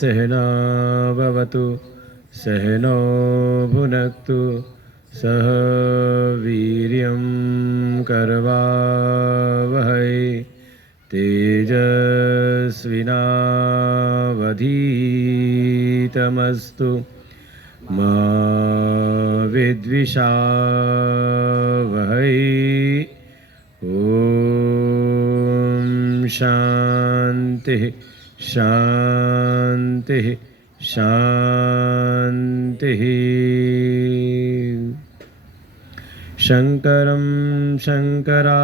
सहना भवतु सहनो भुनक्तु सह वीर्यं करवावहै तेजस्विनावधीतमस्तु मा विद्विषावहै। ॐ शान्तिः शान्तिः शान्तिः। शङ्करं शङ्कराचार्यं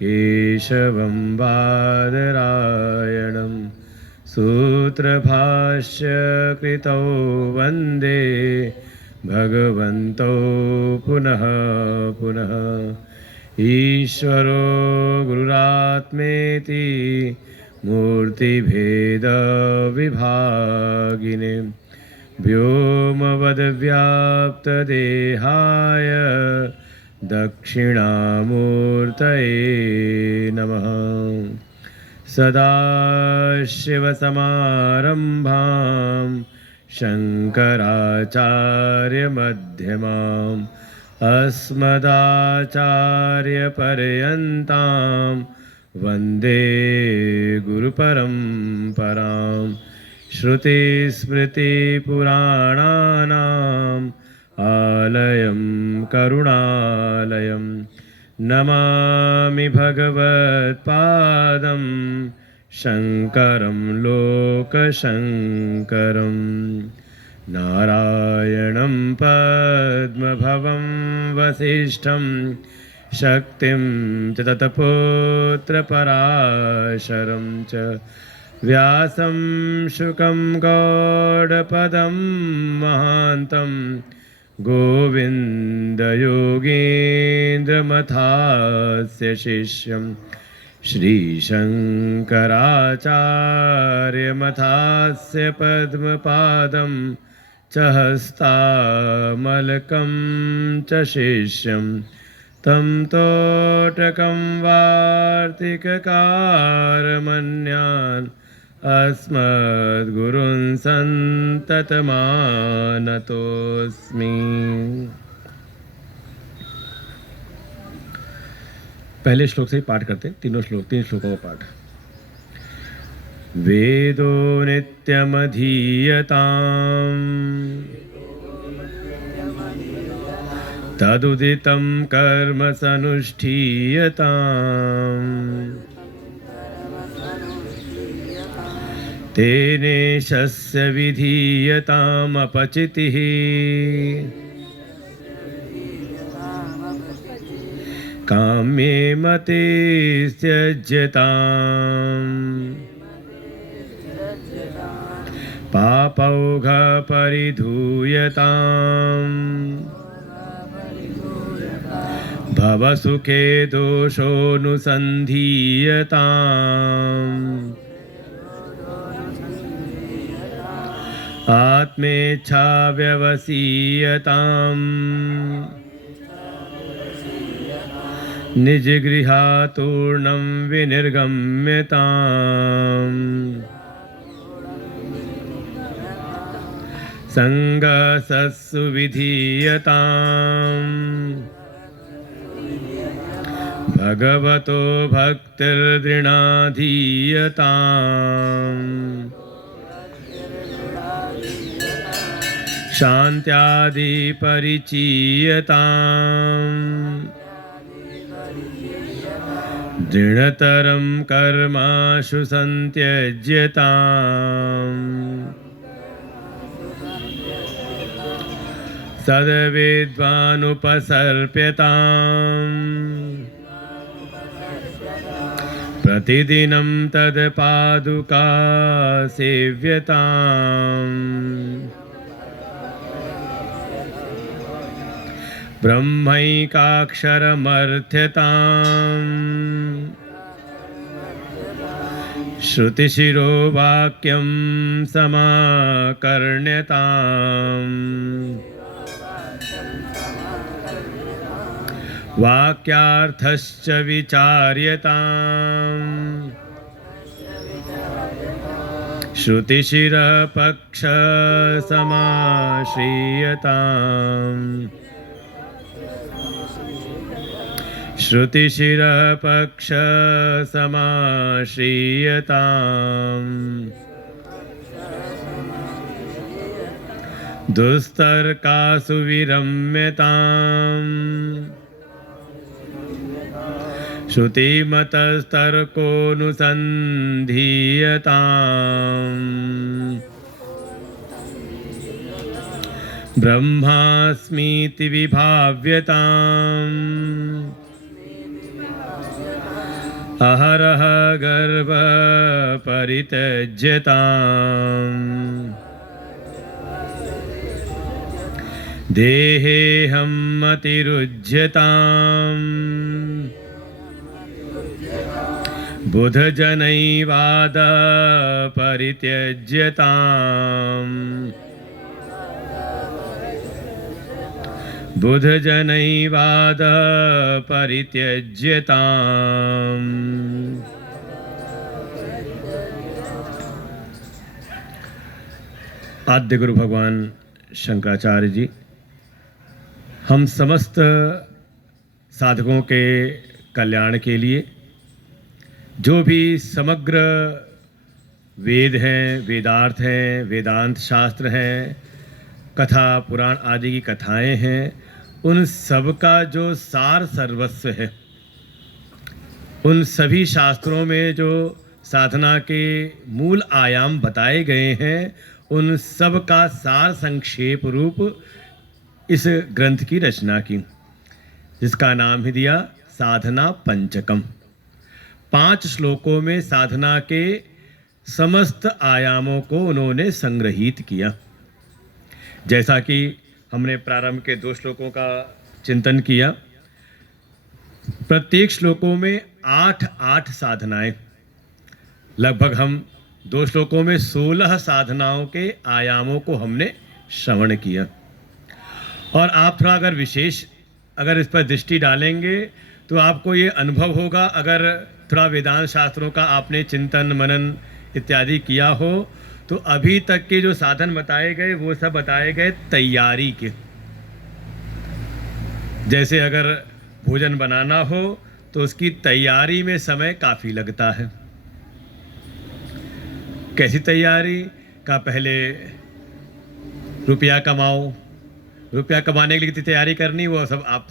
केशवं बादरायणं सूत्रभाष्यकृतौ वन्दे भगवन्तौ पुनः पुनः। ईश्वरो गुरुरात्मेति मूर्तिभेदविभागिने व्योमवद्व्याप्तदेहाय दक्षिणामूर्तये नमः। सदाशिवसमारम्भां शङ्कराचार्यमध्यमाम् अस्मदाचार्यपर्यन्तां वन्दे गुरुपरम्परां। श्रुतिस्मृतिपुराणानाम् आलयं करुणालयं नमामि भगवत्पादं शङ्करं लोकशङ्करं। नारायणं पद्मभवं वसिष्ठं शक्तिं च तत्पुत्रपराशरं च व्यासं शुकं गौडपदं महान्तं गोविन्दयोगीन्द्रमथास्य शिष्यं श्रीशङ्कराचार्यमथास्य पद्मपादं च हस्तामलकं च शिष्यं तं तोटकं वार्तिककारमन्यान् अस्मद्गुरुन् सन्ततमानतोऽस्मि। पहले श्लोक से ही पाठ करते हैं, तीन श्लोकों का पाठ। वेदो नित्यमधीयताम् तदुदितं कर्म सनुष्ठीयताम् तेनेशस्य विधीयतामपचितिः काम्ये मते त्यज्यताम् पापौघपरिधूयताम् भवसुखे दोषोऽनुसन्धीयताम् आत्मेच्छाव्यवसीयताम् निजगृहातूर्णं विनिर्गम्यताम् सङ्गसत्सु विधीयताम् भगवतो भक्तिर्दृढाधीयताम् शान्त्यादिपरिचीयताम् दृढतरं कर्माशु सन्त्यज्यताम् सद्विद्वानुपसर्प्यताम् प्रतिदिनं तत्पादुका सेव्यताम् ब्रह्मैकाक्षरमर्थ्यताम् श्रुतिशिरो वाक्यं समाकर्ण्यताम् वाक्यार्थश्च विचार्यताम् श्रुतिशिरः पक्षसमाश्रियताम् श्रुतिशिरः पक्षसमाश्रियताम् दुस्तर्कासु विरम्यताम् श्रुतिमतस्तर्कोऽनुसन्धीयताम् ब्रह्मास्मीति विभाव्यताम् अहरः गर्भपरित्यज्यताम् देहेऽहं मतिरुज्यताम् बुधजनैवादपरित्यज्यताम् बुधजनैवादपरित्यज्यताम् आद्य गुरु भगवान शंकराचार्य जी हम समस्त साधकों के कल्याण के लिए जो भी समग्र वेद हैं, वेदार्थ हैं, वेदांत शास्त्र हैं, कथा पुराण आदि की कथाएं हैं, उन सब का जो सार सर्वस्व है, उन सभी शास्त्रों में जो साधना के मूल आयाम बताए गए हैं, उन सब का सार संक्षेप रूप इस ग्रंथ की रचना की, जिसका नाम ही दिया साधना पंचकम। 5 श्लोकों में साधना के समस्त आयामों को उन्होंने संग्रहित किया। जैसा कि हमने प्रारंभ के 2 श्लोकों का चिंतन किया, प्रत्येक श्लोकों में 8 साधनाएं, लगभग हम 2 श्लोकों में 16 साधनाओं के आयामों को हमने श्रवण किया। और आप थोड़ा अगर विशेष इस पर दृष्टि डालेंगे तो आपको ये अनुभव होगा, अगर थोड़ा वेदांत शास्त्रों का आपने चिंतन मनन इत्यादि किया हो, तो अभी तक के जो साधन बताए गए वो सब बताए गए तैयारी के। जैसे अगर भोजन बनाना हो तो उसकी तैयारी में समय काफ़ी लगता है। कैसी तैयारी का, पहले रुपया कमाओ, रुपया कमाने के लिए कितनी तैयारी करनी वो सब आप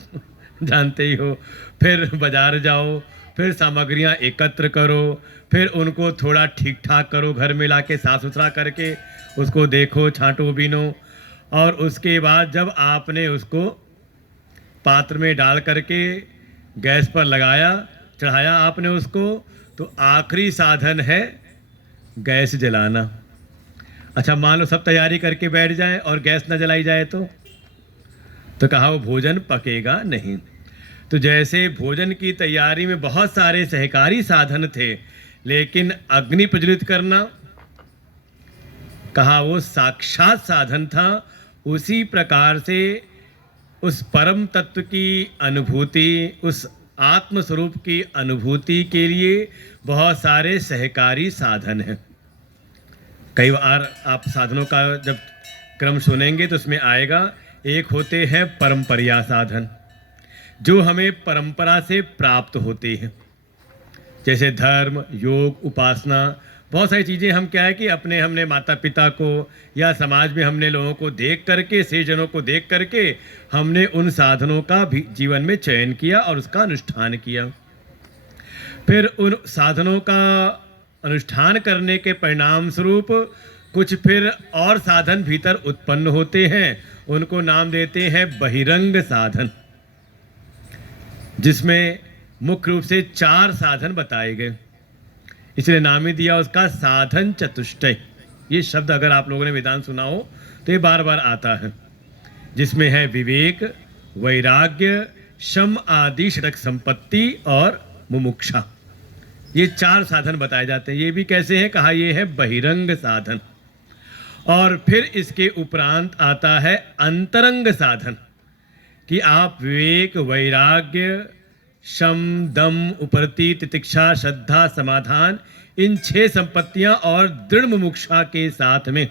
जानते ही हो। फिर बाज़ार जाओ, फिर सामग्रियां एकत्र करो, फिर उनको थोड़ा ठीक ठाक करो, घर में लाके साफ़ सुथरा करके उसको देखो, छांटो बीनो, और उसके बाद जब आपने उसको पात्र में डाल करके गैस पर लगाया, चढ़ाया आपने उसको, तो आखिरी साधन है गैस जलाना। अच्छा, मान लो सब तैयारी करके बैठ जाए और गैस न जलाई जाए तो कहा वो भोजन पकेगा नहीं। तो जैसे भोजन की तैयारी में बहुत सारे सहकारी साधन थे, लेकिन अग्नि प्रज्वलित करना कहा वो साक्षात साधन था, उसी प्रकार से उस परम तत्व की अनुभूति, उस आत्म स्वरूप की अनुभूति के लिए बहुत सारे सहकारी साधन हैं। कई बार आप साधनों का जब क्रम सुनेंगे तो उसमें आएगा, एक होते हैं परंपरिया साधन, जो हमें परंपरा से प्राप्त होते हैं, जैसे धर्म, योग, उपासना, बहुत सारी चीज़ें हम क्या है कि हमने माता पिता को या समाज में हमने लोगों को देख करके, श्रेष्ठजनों को देख करके हमने उन साधनों का भी जीवन में चयन किया और उसका अनुष्ठान किया। फिर उन साधनों का अनुष्ठान करने के परिणाम स्वरूप कुछ फिर और साधन भीतर उत्पन्न होते हैं, उनको नाम देते हैं बहिरंग साधन, जिसमें मुख्य रूप से 4 साधन बताए गए, इसलिए नाम ही दिया उसका साधन चतुष्टय। ये शब्द अगर आप लोगों ने वेदांत सुना हो तो ये बार बार आता है, जिसमें है विवेक, वैराग्य, शम आदि षटक संपत्ति और मुमुक्षा। ये 4 साधन बताए जाते हैं। ये भी कैसे हैं, कहा ये है बहिरंग साधन। और फिर इसके उपरांत आता है अंतरंग साधन, कि आप विवेक, वैराग्य, शम, दम, उपरति, तितिक्षा, श्रद्धा, समाधान, इन 6 संपत्तियां और दृढ़ मुमुक्षा के साथ में,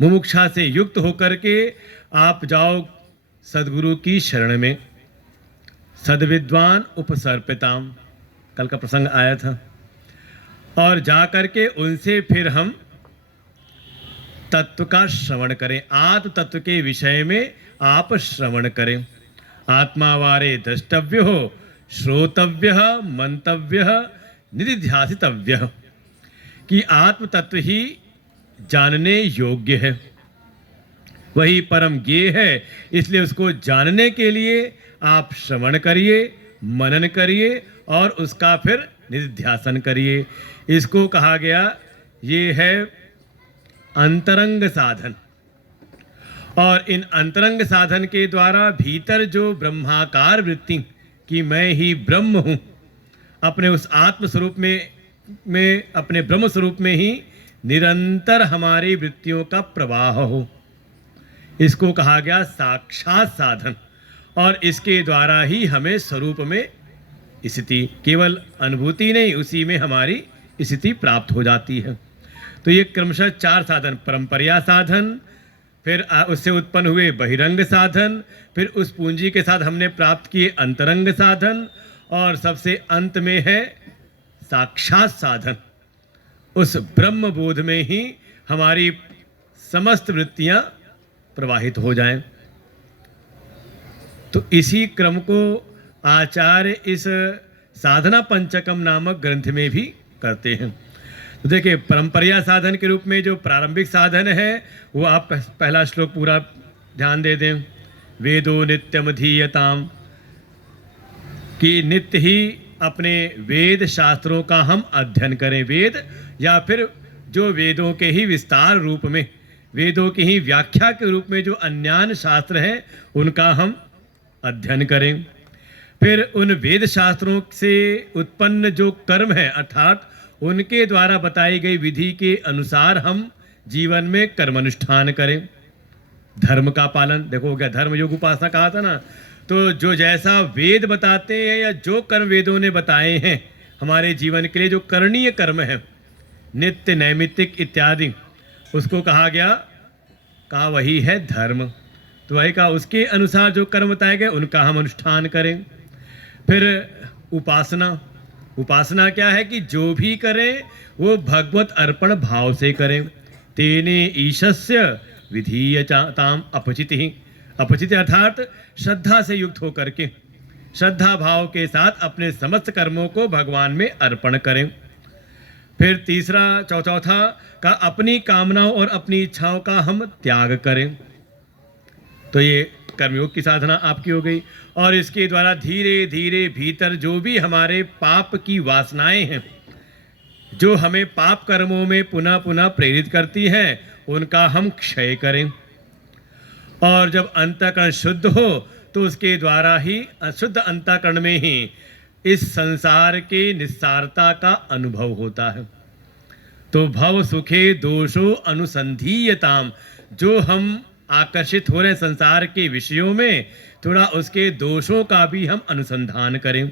मुमुक्षा से युक्त होकर के आप जाओ सदगुरु की शरण में। सदविद्वान उपसर्पिताम, कल का प्रसंग आया था। और जा करके उनसे फिर हम तत्व का श्रवण करें, आत्म तत्व के विषय में आप श्रवण करें। आत्मावारे द्रष्टव्य हो, श्रोतव्य, मंतव्य, निधिध्यासितव्य, कि आत्म तत्व ही जानने योग्य है, वही परम ज्ञेय है। इसलिए उसको जानने के लिए आप श्रवण करिए, मनन करिए और उसका फिर निधिध्यासन करिए। इसको कहा गया, ये है अंतरंग साधन। और इन अंतरंग साधन के द्वारा भीतर जो ब्रह्माकार वृत्ति कि मैं ही ब्रह्म हूँ, अपने उस आत्म स्वरूप में अपने ब्रह्म स्वरूप में ही निरंतर हमारी वृत्तियों का प्रवाह हो, इसको कहा गया साक्षात साधन। और इसके द्वारा ही हमें स्वरूप में स्थिति, केवल अनुभूति नहीं, उसी में हमारी स्थिति प्राप्त हो जाती है। तो ये क्रमशः 4 साधन, परंपरा साधन, फिर उससे उत्पन्न हुए बहिरंग साधन, फिर उस पूंजी के साथ हमने प्राप्त किए अंतरंग साधन, और सबसे अंत में है साक्षात साधन। उस ब्रह्म बोध में ही हमारी समस्त वृत्तियां प्रवाहित हो जाएं। तो इसी क्रम को आचार्य इस साधना पंचकम नामक ग्रंथ में भी करते हैं। तो देखिए, परंपरा साधन के रूप में जो प्रारंभिक साधन है वो आप पहला श्लोक पूरा ध्यान दे दें। वेदो नित्यम धीयताम, कि नित्य ही अपने वेद शास्त्रों का हम अध्ययन करें। वेद या फिर जो वेदों के ही विस्तार रूप में, वेदों की ही व्याख्या के रूप में जो अन्यान्य शास्त्र हैं उनका हम अध्ययन करें। फिर उन वेद शास्त्रों से उत्पन्न जो कर्म है, अर्थात उनके द्वारा बताई गई विधि के अनुसार हम जीवन में कर्मानुष्ठान करें। धर्म का पालन, देखो क्या धर्म योग उपासना कहा था ना, तो जो जैसा वेद बताते हैं या जो कर्म वेदों ने बताए हैं हमारे जीवन के लिए, जो करणीय कर्म है, नित्य नैमित्तिक इत्यादि, उसको कहा गया, कहा वही है धर्म। तो वही कहा उसके अनुसार जो कर्म बताए गए उनका हम अनुष्ठान करें। फिर उपासना, उपासना क्या है कि जो भी करें वो भगवत अर्पण भाव से करें। तेने ईशस्य विधीयताम अपचिति, अपचिति अर्थात श्रद्धा से युक्त होकर के, श्रद्धा भाव के साथ अपने समस्त कर्मों को भगवान में अर्पण करें। फिर तीसरा चौथा का अपनी कामनाओं और अपनी इच्छाओं का हम त्याग करें। तो ये कर्मयोग की साधना आपकी हो गई। और इसके द्वारा धीरे धीरे भीतर जो भी हमारे पाप की वासनाएं हैं, जो हमें पाप कर्मों में पुनः पुनः प्रेरित करती हैं, उनका हम क्षय करें। और जब अंतःकरण शुद्ध हो तो उसके द्वारा ही, अशुद्ध अंतःकरण में ही इस संसार के निस्सारता का अनुभव होता है। तो भव सुखे दोषो अनुसंधीयताम, जो हम आकर्षित हो रहे हैं संसार के विषयों में, थोड़ा उसके दोषों का भी हम अनुसंधान करें।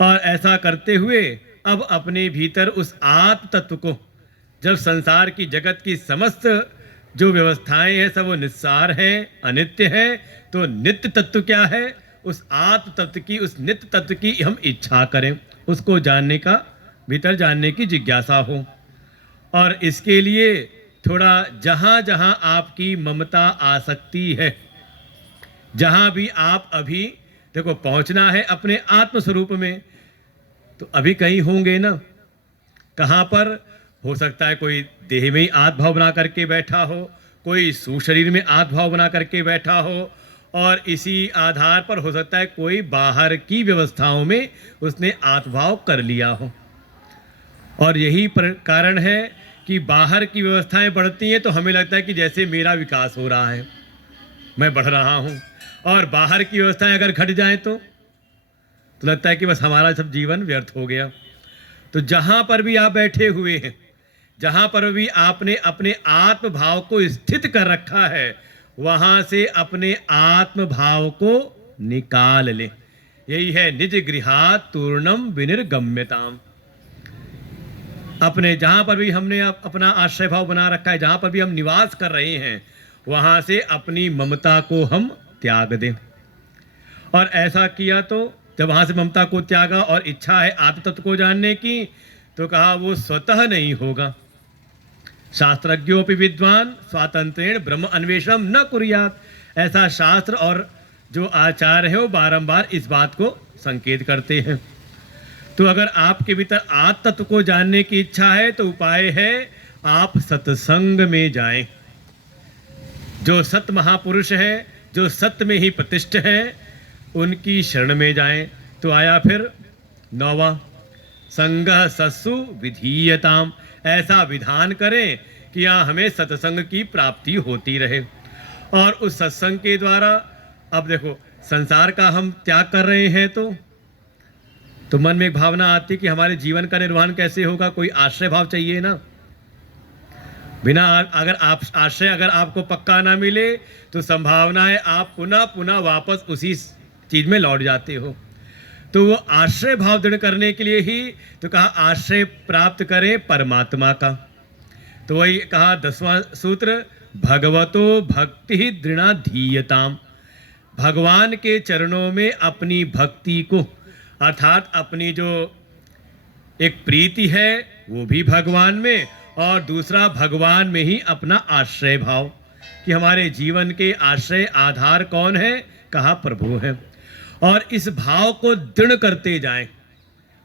और ऐसा करते हुए अब अपने भीतर उस आत्म तत्व को, जब संसार की जगत की समस्त जो व्यवस्थाएं हैं सब वो निस्सार हैं, अनित्य हैं, तो नित्य तत्व क्या है, उस आत्म तत्व की, उस नित्य तत्व की हम इच्छा करें, उसको जानने का, भीतर जानने की जिज्ञासा हो। और इसके लिए थोड़ा जहाँ जहाँ आपकी ममता आसक्ति है, जहाँ भी आप अभी देखो पहुँचना है अपने आत्म स्वरूप में, तो अभी कहीं होंगे ना, कहाँ पर हो सकता है कोई देह में ही आत्म भाव बना करके बैठा हो, कोई सुशरीर में आत्म भाव बना करके बैठा हो, और इसी आधार पर हो सकता है कोई बाहर की व्यवस्थाओं में उसने आत्मभाव कर लिया हो। और यही कारण है कि बाहर की व्यवस्थाएं बढ़ती हैं तो हमें लगता है कि जैसे मेरा विकास हो रहा है, मैं बढ़ रहा हूँ, और बाहर की व्यवस्थाएं अगर घट जाएं तो लगता है कि बस हमारा सब जीवन व्यर्थ हो गया। तो जहाँ पर भी आप बैठे हुए हैं, जहाँ पर भी आपने अपने आत्म भाव को स्थित कर रखा है, वहाँ से अपने आत्म भाव को निकाल लें। यही है निज गृहात् तूर्णम विनिर्गम्यताम। अपने जहाँ पर भी हमने अपना आश्रय भाव बना रखा है, जहाँ पर भी हम निवास कर रहे हैं, वहाँ से अपनी ममता को हम त्याग दें। और ऐसा किया तो जब वहाँ से ममता को त्यागा और इच्छा है आत्म तत्व को जानने की, तो कहा वो स्वतः नहीं होगा। शास्त्रज्ञोपि विद्वान स्वातंत्रेण ब्रह्म अन्वेषणम न कुर्यात्। ऐसा शास्त्र और जो आचार्य है वो बारंबार इस बात को संकेत करते हैं। तो अगर आपके भीतर आत्म तत्व को जानने की इच्छा है तो उपाय है आप सत्संग में जाएं। जो सत महापुरुष है, जो सत्य में ही प्रतिष्ठ है, उनकी शरण में जाएं। तो आया फिर 9वां, संगः सत्सु विधीयताम। ऐसा विधान करें कि यहाँ हमें सत्संग की प्राप्ति होती रहे। और उस सत्संग के द्वारा, अब देखो संसार का हम त्याग कर रहे हैं तो मन में एक भावना आती कि हमारे जीवन का निर्वहन कैसे होगा, कोई आश्रय भाव चाहिए ना। बिना अगर आप आश्रय अगर आपको पक्का ना मिले तो संभावना है आप पुनः पुनः वापस उसी चीज में लौट जाते हो। तो वो आश्रय भाव दृढ़ करने के लिए ही तो कहा आश्रय प्राप्त करें परमात्मा का। तो वही कहा 10वां सूत्र, भगवतो भक्ति दृढ़ा धीयताम। भगवान के चरणों में अपनी भक्ति को, अर्थात अपनी जो एक प्रीति है वो भी भगवान में, और दूसरा भगवान में ही अपना आश्रय भाव, कि हमारे जीवन के आश्रय आधार कौन है, कहा प्रभु है। और इस भाव को दृढ़ करते जाएं।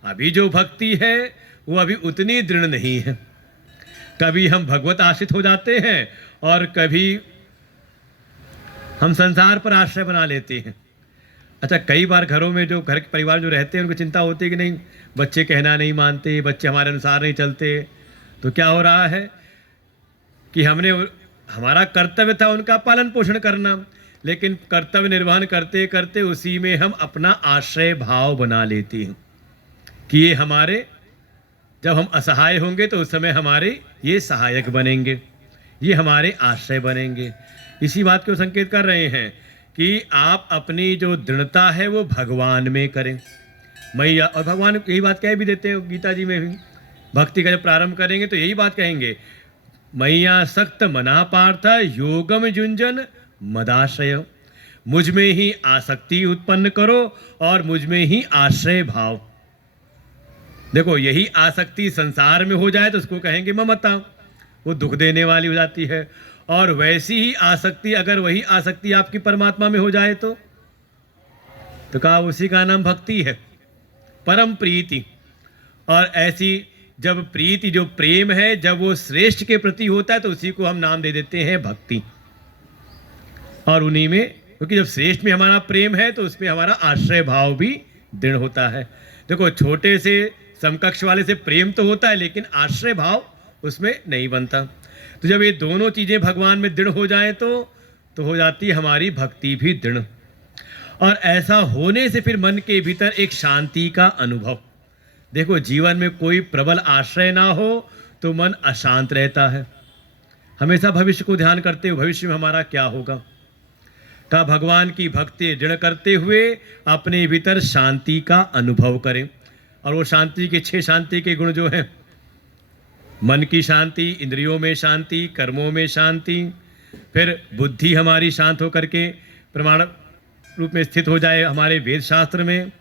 अभी जो भक्ति है वो अभी उतनी दृढ़ नहीं है। कभी हम भगवत आश्रित हो जाते हैं और कभी हम संसार पर आश्रय बना लेते हैं। अच्छा, कई बार घरों में जो घर के परिवार जो रहते हैं उनको चिंता होती है कि नहीं बच्चे कहना नहीं मानते, बच्चे हमारे अनुसार नहीं चलते। तो क्या हो रहा है कि हमारा कर्तव्य था उनका पालन पोषण करना, लेकिन कर्तव्य निर्वहन करते करते उसी में हम अपना आश्रय भाव बना लेते हैं कि ये हमारे, जब हम असहाय होंगे तो उस समय हमारे ये सहायक बनेंगे, ये हमारे आश्रय बनेंगे। इसी बात को संकेत कर रहे हैं कि आप अपनी जो दृढ़ता है वो भगवान में करें। मैया, और भगवान यही बात कह भी देते हैं गीता जी में भी, भक्ति का जब प्रारंभ करेंगे तो यही बात कहेंगे, मैया सक्त मना पार्थ योगम युंजन मदाश्रय। मुझ में ही आसक्ति उत्पन्न करो और मुझ में ही आश्रय भाव। देखो, यही आसक्ति संसार में हो जाए तो उसको कहेंगे ममता, वो दुख देने वाली हो जाती है। और वैसी ही आसक्ति, अगर वही आसक्ति आपकी परमात्मा में हो जाए तो कहा उसी का नाम भक्ति है, परम प्रीति। और ऐसी जब प्रीति, जो प्रेम है, जब वो श्रेष्ठ के प्रति होता है तो उसी को हम नाम दे देते हैं भक्ति। और उन्हीं में, क्योंकि जब श्रेष्ठ में हमारा प्रेम है तो उसमें हमारा आश्रय भाव भी दृढ़ होता है। देखो, छोटे से समकक्ष वाले से प्रेम तो होता है लेकिन आश्रय भाव उसमें नहीं बनता। तो जब ये दोनों चीज़ें भगवान में दृढ़ हो जाएं तो हो जाती है हमारी भक्ति भी दृढ़। और ऐसा होने से फिर मन के भीतर एक शांति का अनुभव। देखो, जीवन में कोई प्रबल आश्रय ना हो तो मन अशांत रहता है। हमेशा भविष्य को ध्यान करते हुए भविष्य में हमारा क्या होगा, का भगवान की भक्ति दृढ़ करते हुए अपने भीतर शांति का अनुभव करें। और वो शांति के 6 शांति के गुण जो हैं, मन की शांति, इंद्रियों में शांति, कर्मों में शांति, फिर बुद्धि हमारी शांत होकर के प्रमाण रूप में स्थित हो जाए हमारे वेद शास्त्र में,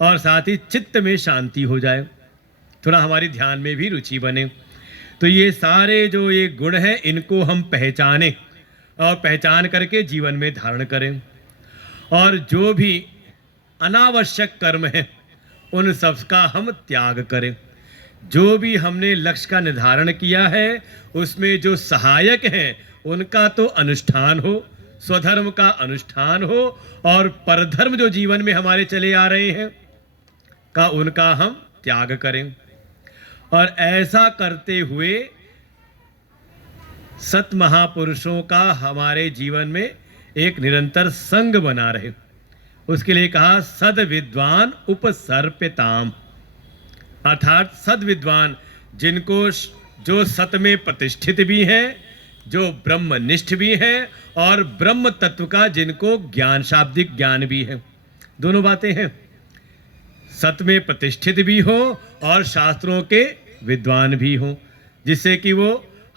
और साथ ही चित्त में शांति हो जाए, थोड़ा हमारी ध्यान में भी रुचि बने। तो ये सारे जो ये गुण हैं इनको हम पहचानें और पहचान करके जीवन में धारण करें। और जो भी अनावश्यक कर्म है उन सब का हम त्याग करें। जो भी हमने लक्ष्य का निर्धारण किया है उसमें जो सहायक हैं उनका तो अनुष्ठान हो, स्वधर्म का अनुष्ठान हो, और परधर्म जो जीवन में हमारे चले आ रहे हैं का उनका हम त्याग करें। और ऐसा करते हुए सत महापुरुषों का हमारे जीवन में एक निरंतर संग बना रहे। उसके लिए कहा सद विद्वान उपसर्पिताम, अर्थात सद विद्वान जिनको, जो सत में प्रतिष्ठित भी हैं, जो ब्रह्मनिष्ठ भी हैं, और ब्रह्म तत्व का जिनको ज्ञान, शाब्दिक ज्ञान भी है। दोनों बातें हैं, सत में प्रतिष्ठित भी हो और शास्त्रों के विद्वान भी हों, जिससे कि वो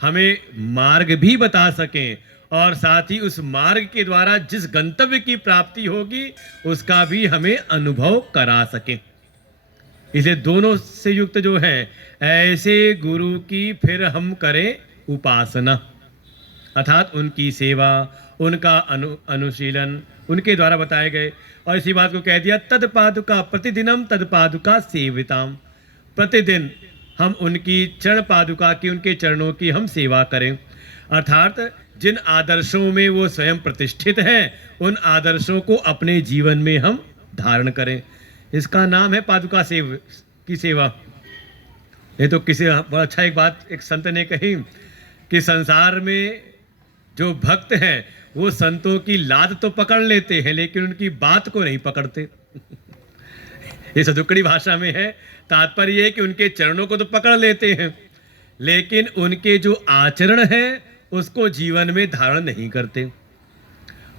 हमें मार्ग भी बता सकें और साथ ही उस मार्ग के द्वारा जिस गंतव्य की प्राप्ति होगी उसका भी हमें अनुभव करा सकें। इसलिए दोनों से युक्त जो है, ऐसे गुरु की फिर हम करें उपासना, अर्थात उनकी सेवा, उनका अनुशीलन, उनके द्वारा बताए गए। और इसी बात को कह दिया, तद पादुका प्रतिदिनम तद पादुका सेविताम, प्रतिदिन हम उनकी चरण पादुका की, उनके चरणों की हम सेवा करें। अर्थात जिन आदर्शों में वो स्वयं प्रतिष्ठित हैं उन आदर्शों को अपने जीवन में हम धारण करें। इसका नाम है पादुका की सेवा। ये तो किसी बड़ा अच्छा एक बात एक संत ने कही कि संसार में जो भक्त हैं वो संतों की लात तो पकड़ लेते हैं लेकिन उनकी बात को नहीं पकड़ते। ये सदुकड़ी भाषा में है, तात्पर्य है कि उनके चरणों को तो पकड़ लेते हैं लेकिन उनके जो आचरण है उसको जीवन में धारण नहीं करते।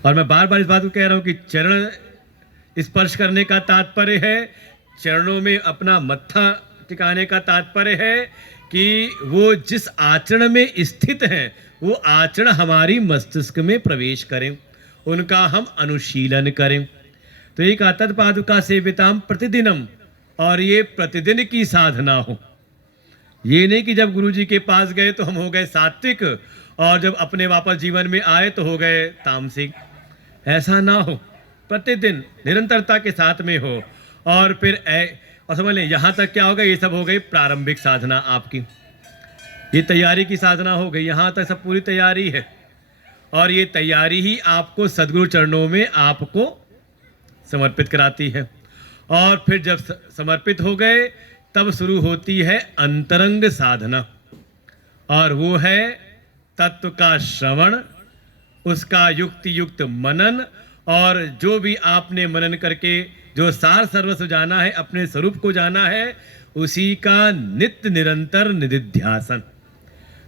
और मैं बार बार इस बात को कह रहा हूं कि चरण स्पर्श करने का तात्पर्य है, चरणों में अपना मत्था टिकाने का तात्पर्य है कि वो जिस आचरण में स्थित हैं वो आचरण हमारी मस्तिष्क में प्रवेश करें, उनका हम अनुशीलन करें। तो एक तद पादुका सेविताम प्रतिदिनम, और ये प्रतिदिन की साधना हो। ये नहीं कि जब गुरु जी के पास गए तो हम हो गए सात्विक और जब अपने वापस जीवन में आए तो हो गए तामसिक। ऐसा ना हो, प्रतिदिन निरंतरता के साथ में हो। और फिर और समझ लें यहाँ तक क्या होगा, ये सब हो गई प्रारंभिक साधना आपकी, ये तैयारी की साधना हो गई, यहाँ तक सब पूरी तैयारी है। और ये तैयारी ही आपको सद्गुरु चरणों में आपको समर्पित कराती है। और फिर जब समर्पित हो गए तब शुरू होती है अंतरंग साधना, और वो है तत्व का श्रवण, उसका युक्ति युक्त मनन, और जो भी आपने मनन करके जो सार सर्वस्व जाना है, अपने स्वरूप को जाना है, उसी का नित्य निरंतर निधिध्यासन।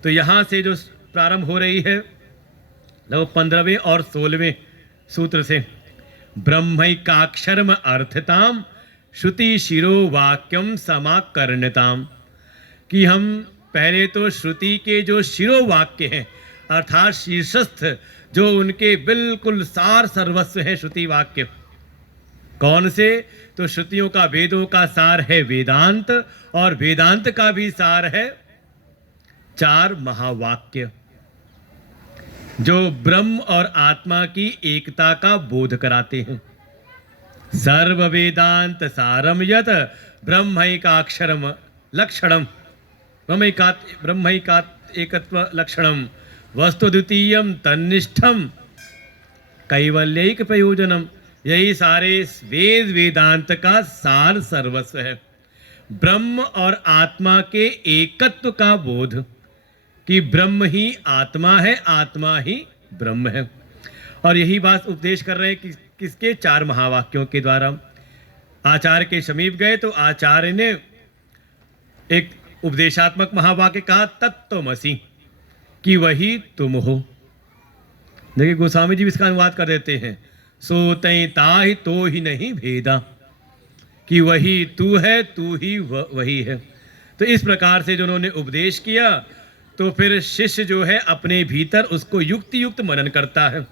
तो यहाँ से जो प्रारंभ हो रही है लगभग 15वें और 16वें सूत्र से, ब्रह्मैकाक्षरम अर्थताम श्रुति शिरो वाक्यम समाकर्ण्यताम, कि हम पहले तो श्रुति के जो शिरो वाक्य हैं अर्थात शीर्षस्थ जो उनके बिल्कुल सार सर्वस्व है श्रुति वाक्य, कौन से? तो श्रुतियों का, वेदों का सार है वेदांत, और वेदांत का भी सार है 4 महावाक्य जो ब्रह्म और आत्मा की एकता का बोध कराते हैं। सर्व वेदांत सारम यत ब्रह्मैकाक्षरम लक्षणम, ब्रह्मैका एकत्व लक्षणम वस्तु द्वितीयम तन्निष्ठम कैवल्यैक प्रयोजनम। यही सारे वेद वेदांत का सार सर्वस्व है, ब्रह्म और आत्मा के एकत्व का बोध, कि ब्रह्म ही आत्मा है, आत्मा ही ब्रह्म है। और यही बात उपदेश कर रहे हैं कि किसके? 4 महावाक्यों के द्वारा। आचार्य के समीप गए तो आचार्य ने एक उपदेशात्मक महावाक्य कहा, तत्त्वमसि, कि वही तुम हो। देखिए गोस्वामी जी भी इसका अनुवाद कर देते हैं, सो तय ताहि तो ही नहीं भेदा, कि वही तू है, तू ही वही है। तो इस प्रकार से जो उन्होंने उपदेश किया तो फिर शिष्य जो है अपने भीतर उसको युक्ति युक्त मनन करता है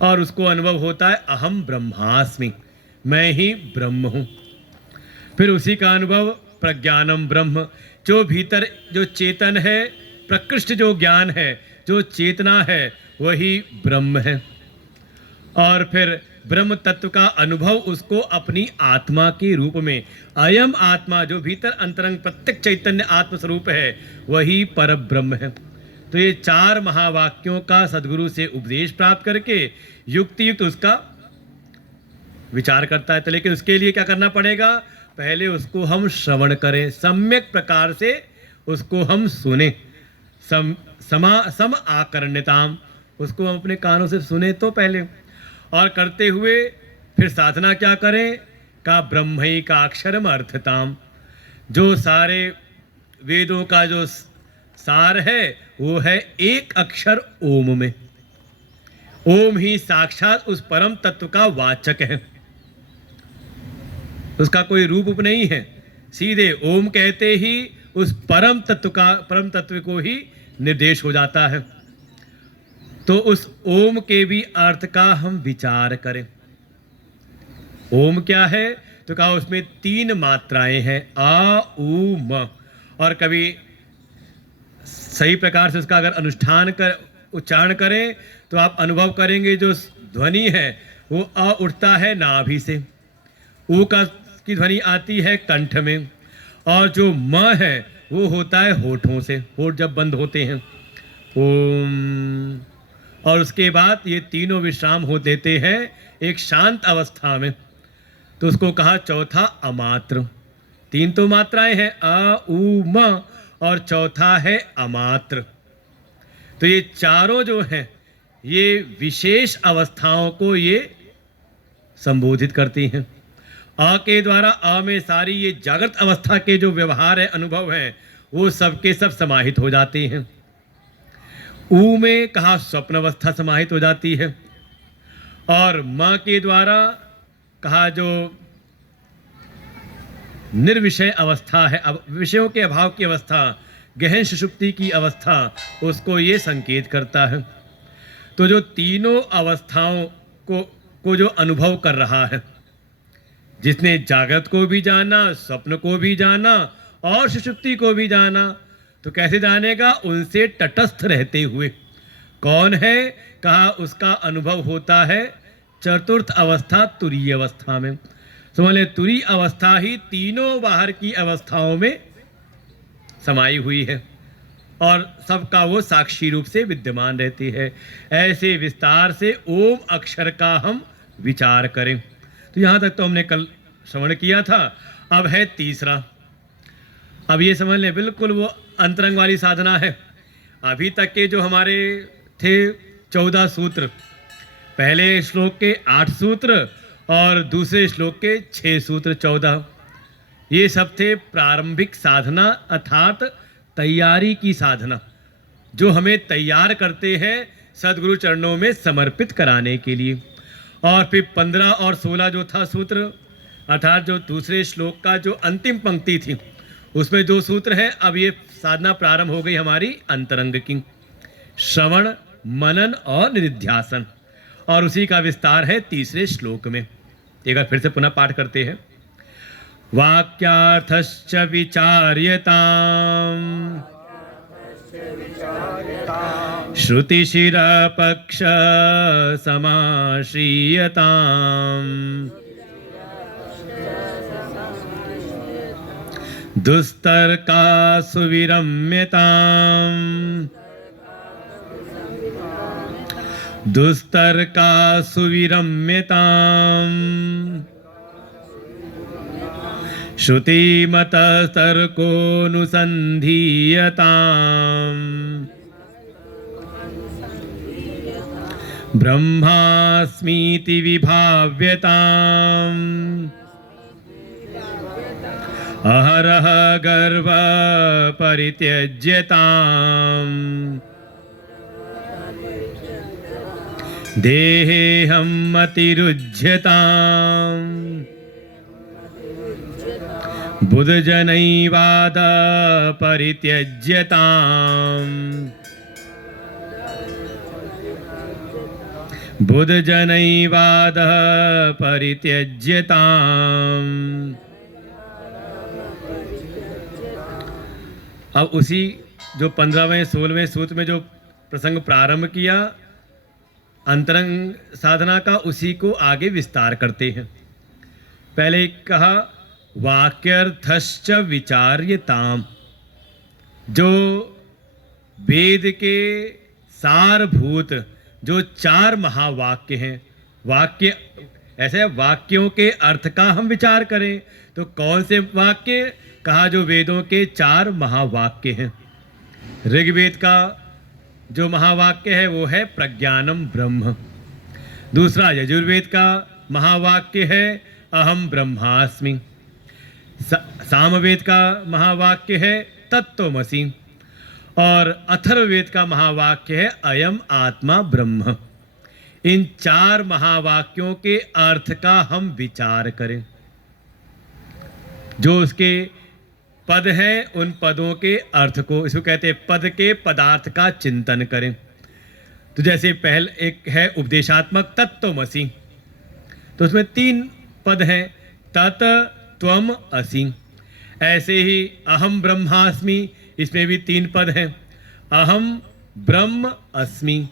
और उसको अनुभव होता है अहम ब्रह्मास्मि, मैं ही ब्रह्म हूँ। फिर उसी का अनुभव प्रज्ञानम ब्रह्म, जो भीतर जो चेतन है, प्रकृष्ट जो ज्ञान है, जो चेतना है, वही ब्रह्म है। और फिर ब्रह्म तत्व का अनुभव उसको अपनी आत्मा के रूप में, अयम आत्मा जो भीतर अंतरंग प्रत्यक्ष चैतन्य आत्मस्वरूप है, वही पर ब्रह्म है। तो ये 4 महावाक्यों का सद्गुरु से उपदेश प्राप्त करके युक्ति युक्त उसका विचार करता है। तो लेकिन उसके लिए क्या करना पड़ेगा? पहले उसको हम श्रवण करें, सम्यक प्रकार से उसको हम सुने, सम आकर्ण्यताम, उसको हम अपने कानों से सुने तो पहले, और करते हुए फिर साधना क्या करें? का ब्रह्मैकाक्षरम अर्थताम, जो सारे वेदों का जो सार है वो है एक अक्षर ओम में। ओम ही साक्षात उस परम तत्व का वाचक है, उसका कोई रूप नहीं है। सीधे ओम कहते ही उस परम तत्व को ही निर्देश हो जाता है। तो उस ओम के भी अर्थ का हम विचार करें। ओम क्या है? तो कहा उसमें 3 मात्राएं हैं, आ उ म। और कभी सही प्रकार से उसका अगर अनुष्ठान कर उच्चारण करें तो आप अनुभव करेंगे जो ध्वनि है वो अ उठता है नाभि से, ऊ की ध्वनि आती है कंठ में, और जो म है वो होता है होठों से, होठ जब बंद होते हैं ओम। और उसके बाद ये तीनों विश्राम हो देते हैं एक शांत अवस्था में, तो उसको कहा चौथा अमात्र। 3 तो मात्राएं हैं अ उ म, और चौथा है अमात्र। तो ये चारों जो हैं ये विशेष अवस्थाओं को ये संबोधित करती हैं। अ के द्वारा अ में सारी ये जागृत अवस्था के जो व्यवहार है, अनुभव है, वो सबके सब समाहित हो जाते हैं। ऊ में कहा स्वप्न अवस्था समाहित हो जाती है, और म के द्वारा कहा जो निर्विषय अवस्था है, अब विषयों के अभाव की अवस्था, गहन सुषुप्ति की अवस्था, उसको ये संकेत करता है। तो जो तीनों अवस्थाओं को जो अनुभव कर रहा है, जिसने जागृत को भी जाना, स्वप्न को भी जाना और सुषुप्ति को भी जाना, तो कैसे जानेगा? उनसे तटस्थ रहते हुए। कौन है? कहा उसका अनुभव होता है चतुर्थ अवस्था, तुरीय अवस्था में। समझ ले, तुरीय अवस्था ही तीनों बाहर की अवस्थाओं में समाई हुई है और सबका वो साक्षी रूप से विद्यमान रहती है। ऐसे विस्तार से ओम अक्षर का हम विचार करें। तो यहाँ तक तो हमने कल श्रवण किया था। अब है तीसरा। अब ये समझ लें बिल्कुल वो अंतरंग वाली साधना है। अभी तक के जो हमारे थे 14 सूत्र, पहले श्लोक के 8 सूत्र और दूसरे श्लोक के 6 सूत्र 14, ये सब थे प्रारंभिक साधना अर्थात तैयारी की साधना, जो हमें तैयार करते हैं सदगुरु चरणों में समर्पित कराने के लिए। और फिर 15 और 16 जो था सूत्र, अर्थात जो दूसरे श्लोक का जो अंतिम पंक्ति थी, उसमें 2 सूत्र हैं। अब ये साधना प्रारंभ हो गई हमारी अंतरंग की, श्रवण मनन और निधिध्यासन, और उसी का विस्तार है तीसरे श्लोक में। एक बार फिर से पुनः पाठ करते हैं। वाक्यार्थश्च विचार्यताम् श्रुतिशिरपक्ष समाश्रीयताम् दुस्तर्का सुविरम्यताम् दुस्तर्का सुविरम्यताम् श्रुतिमतस्तर्कोऽनुसन्धीयताम् ब्रह्मास्मीति विभाव्यताम् अहरह गर्व परित्यज्यताम् देहेऽहं मतिरुज्यताम् बुधजनैवाद परित्यज्यताम् बुधजनैवाद परित्यज्यताम्। अब उसी जो 15वें 16वें सूत्र में जो प्रसंग प्रारंभ किया अंतरंग साधना का, उसी को आगे विस्तार करते हैं। पहले कहा वाक्यर्थश्च विचार्यताम्, जो वेद के सारभूत जो 4 महावाक्य हैं, वाक्य ऐसे वाक्यों के अर्थ का हम विचार करें तो कौन से वाक्य? कहा जो वेदों के 4 महावाक्य हैं। ऋग्वेद का जो महावाक्य है वो है प्रज्ञानम ब्रह्म। दूसरा यजुर्वेद का महावाक्य है अहम ब्रह्मास्मि। सामवेद का महावाक्य है तत्त्वमसि, और अथर्ववेद का महावाक्य है अयम आत्मा ब्रह्म। इन 4 महावाक्यों के अर्थ का हम विचार करें, जो उसके पद हैं उन पदों के अर्थ को, इसको कहते हैं पद के पदार्थ का चिंतन करें। तो जैसे पहल एक है उपदेशात्मक तत्त्वमसि, तो उसमें 3 पद हैं, तत् त्वम असि। ऐसे ही अहम ब्रह्मास्मि, इसमें भी 3 पद हैं, अहम ब्रह्म अस्मि।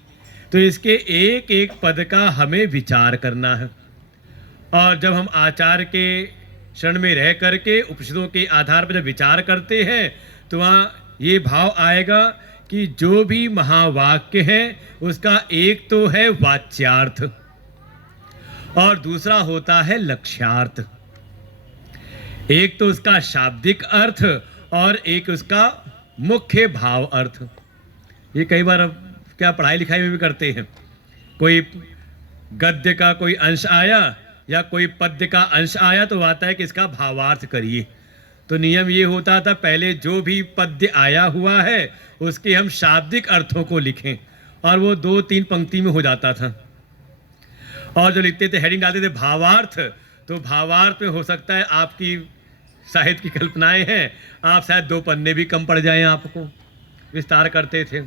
तो इसके एक एक पद का हमें विचार करना है। और जब हम आचार्य के शरण में रह करके उपनिषदों के आधार पर जब विचार करते हैं तो वहाँ ये भाव आएगा कि जो भी महावाक्य है उसका एक तो है वाच्यार्थ और दूसरा होता है लक्ष्यार्थ। एक तो उसका शाब्दिक अर्थ और एक उसका मुख्य भाव अर्थ। ये कई बार अब क्या पढ़ाई लिखाई में भी करते हैं, कोई गद्य का कोई अंश आया या कोई पद्य का अंश आया तो आता है कि इसका भावार्थ करिए। तो नियम ये होता था, पहले जो भी पद्य आया हुआ है उसके हम शाब्दिक अर्थों को लिखें और वो 2-3 पंक्ति में हो जाता था। और जो लिखते थे हेडिंग डालते थे भावार्थ, तो भावार्थ में हो सकता है आपकी साहित्य की कल्पनाएं हैं, आप शायद 2 पन्ने भी कम पड़ जाएं। आपको विस्तार करते थे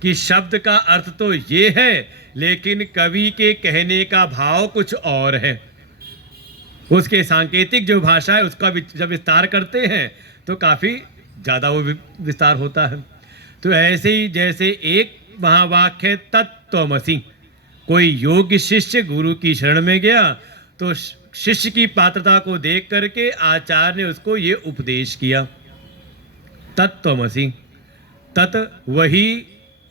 कि शब्द का अर्थ तो ये है लेकिन कवि के कहने का भाव कुछ और है। उसके सांकेतिक जो भाषा है उसका जब विस्तार करते हैं तो काफ़ी ज़्यादा वो विस्तार होता है। तो ऐसे ही जैसे एक महावाक्य तत्त्वमसि, कोई योग्य शिष्य गुरु की शरण में गया तो शिष्य की पात्रता को देख करके आचार्य ने उसको ये उपदेश किया, तत्त्वमसि, तत् वही,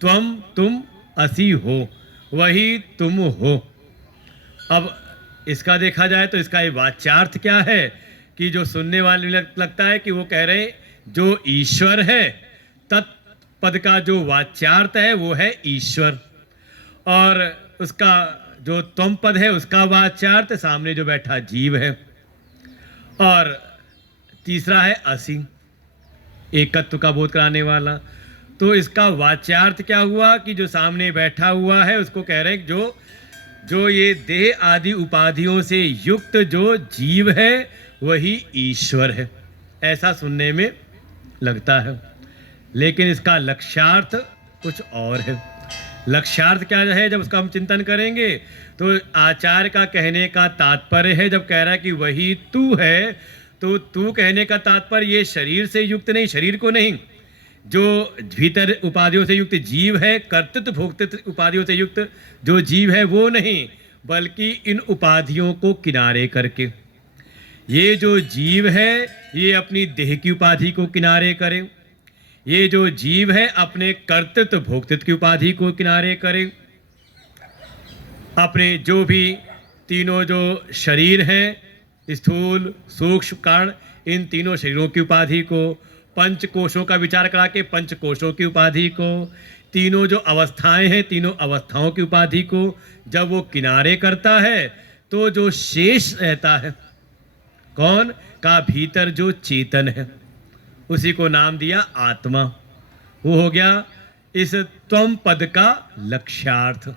त्वम तुम, असि हो, वही तुम हो। अब इसका देखा जाए तो इसका ये वाच्यार्थ क्या है कि जो सुनने वाले लगता है कि वो कह रहे हैं जो ईश्वर है, तत्पद का जो वाच्यार्थ है वो है ईश्वर, और उसका जो त्वम पद है उसका वाच्यार्थ सामने जो बैठा जीव है, और तीसरा है असि, एकत्व का बोध कराने वाला। तो इसका वाच्यार्थ क्या हुआ कि जो सामने बैठा हुआ है उसको कह रहे हैं जो ये देह आदि उपाधियों से युक्त जो जीव है वही ईश्वर है, ऐसा सुनने में लगता है। लेकिन इसका लक्ष्यार्थ कुछ और है। लक्ष्यार्थ क्या है जब उसका हम चिंतन करेंगे तो आचार्य का कहने का तात्पर्य है, जब कह रहा है कि वही तू है, तो तू कहने का तात्पर्य ये शरीर से युक्त नहीं, शरीर को नहीं, जो भीतर उपाधियों से युक्त जीव है, कर्तृत्व भोक्तृत्व उपाधियों से युक्त जो जीव है वो नहीं, बल्कि इन उपाधियों को किनारे करके ये जो जीव है ये अपनी देह की उपाधि को किनारे करे, ये जो जीव है अपने कर्तृत्व भोक्तृत्व की उपाधि को किनारे करे, अपने जो भी तीनों जो शरीर हैं, स्थूल सूक्ष्म कारण, इन तीनों शरीरों की उपाधि को, पंच कोशों का विचार करा के पंच कोशों की उपाधि को, तीनों जो अवस्थाएं हैं तीनों अवस्थाओं की उपाधि को जब वो किनारे करता है तो जो शेष रहता है कौन का भीतर जो चेतन है उसी को नाम दिया आत्मा। वो हो गया इस त्वम पद का लक्ष्यार्थ।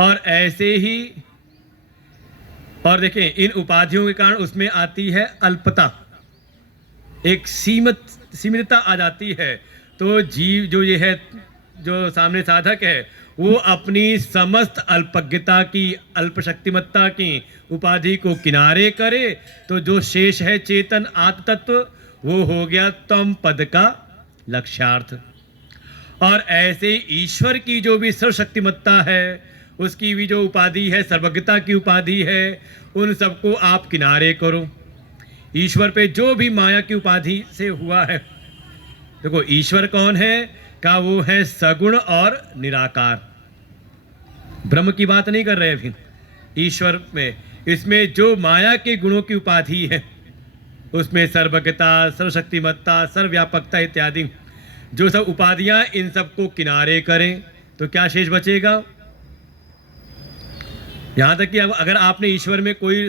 और ऐसे ही और देखें इन उपाधियों के कारण उसमें आती है अल्पता, एक सीमितता आ जाती है। तो जीव जो ये है जो सामने साधक है वो अपनी समस्त अल्पज्ञता की, अल्पशक्तिमत्ता की उपाधि को किनारे करे तो जो शेष है चेतन आत्मतत्व वो हो गया तम पद का लक्ष्यार्थ। और ऐसे ईश्वर की जो भी सर्वशक्तिमत्ता है उसकी भी जो उपाधि है, सर्वज्ञता की उपाधि है, उन सबको आप किनारे करो। ईश्वर पे जो भी माया की उपाधि से हुआ है, देखो ईश्वर कौन है का वो है सगुण और निराकार। ब्रह्म की बात नहीं कर रहे अभी, ईश्वर में इसमें जो माया के गुणों की उपाधि है उसमें सर्वज्ञता, सर्वशक्तिमत्ता, सर्वव्यापकता इत्यादि जो सब उपाधियां, इन सबको किनारे करें तो क्या शेष बचेगा। यहां तक कि अगर आपने ईश्वर में कोई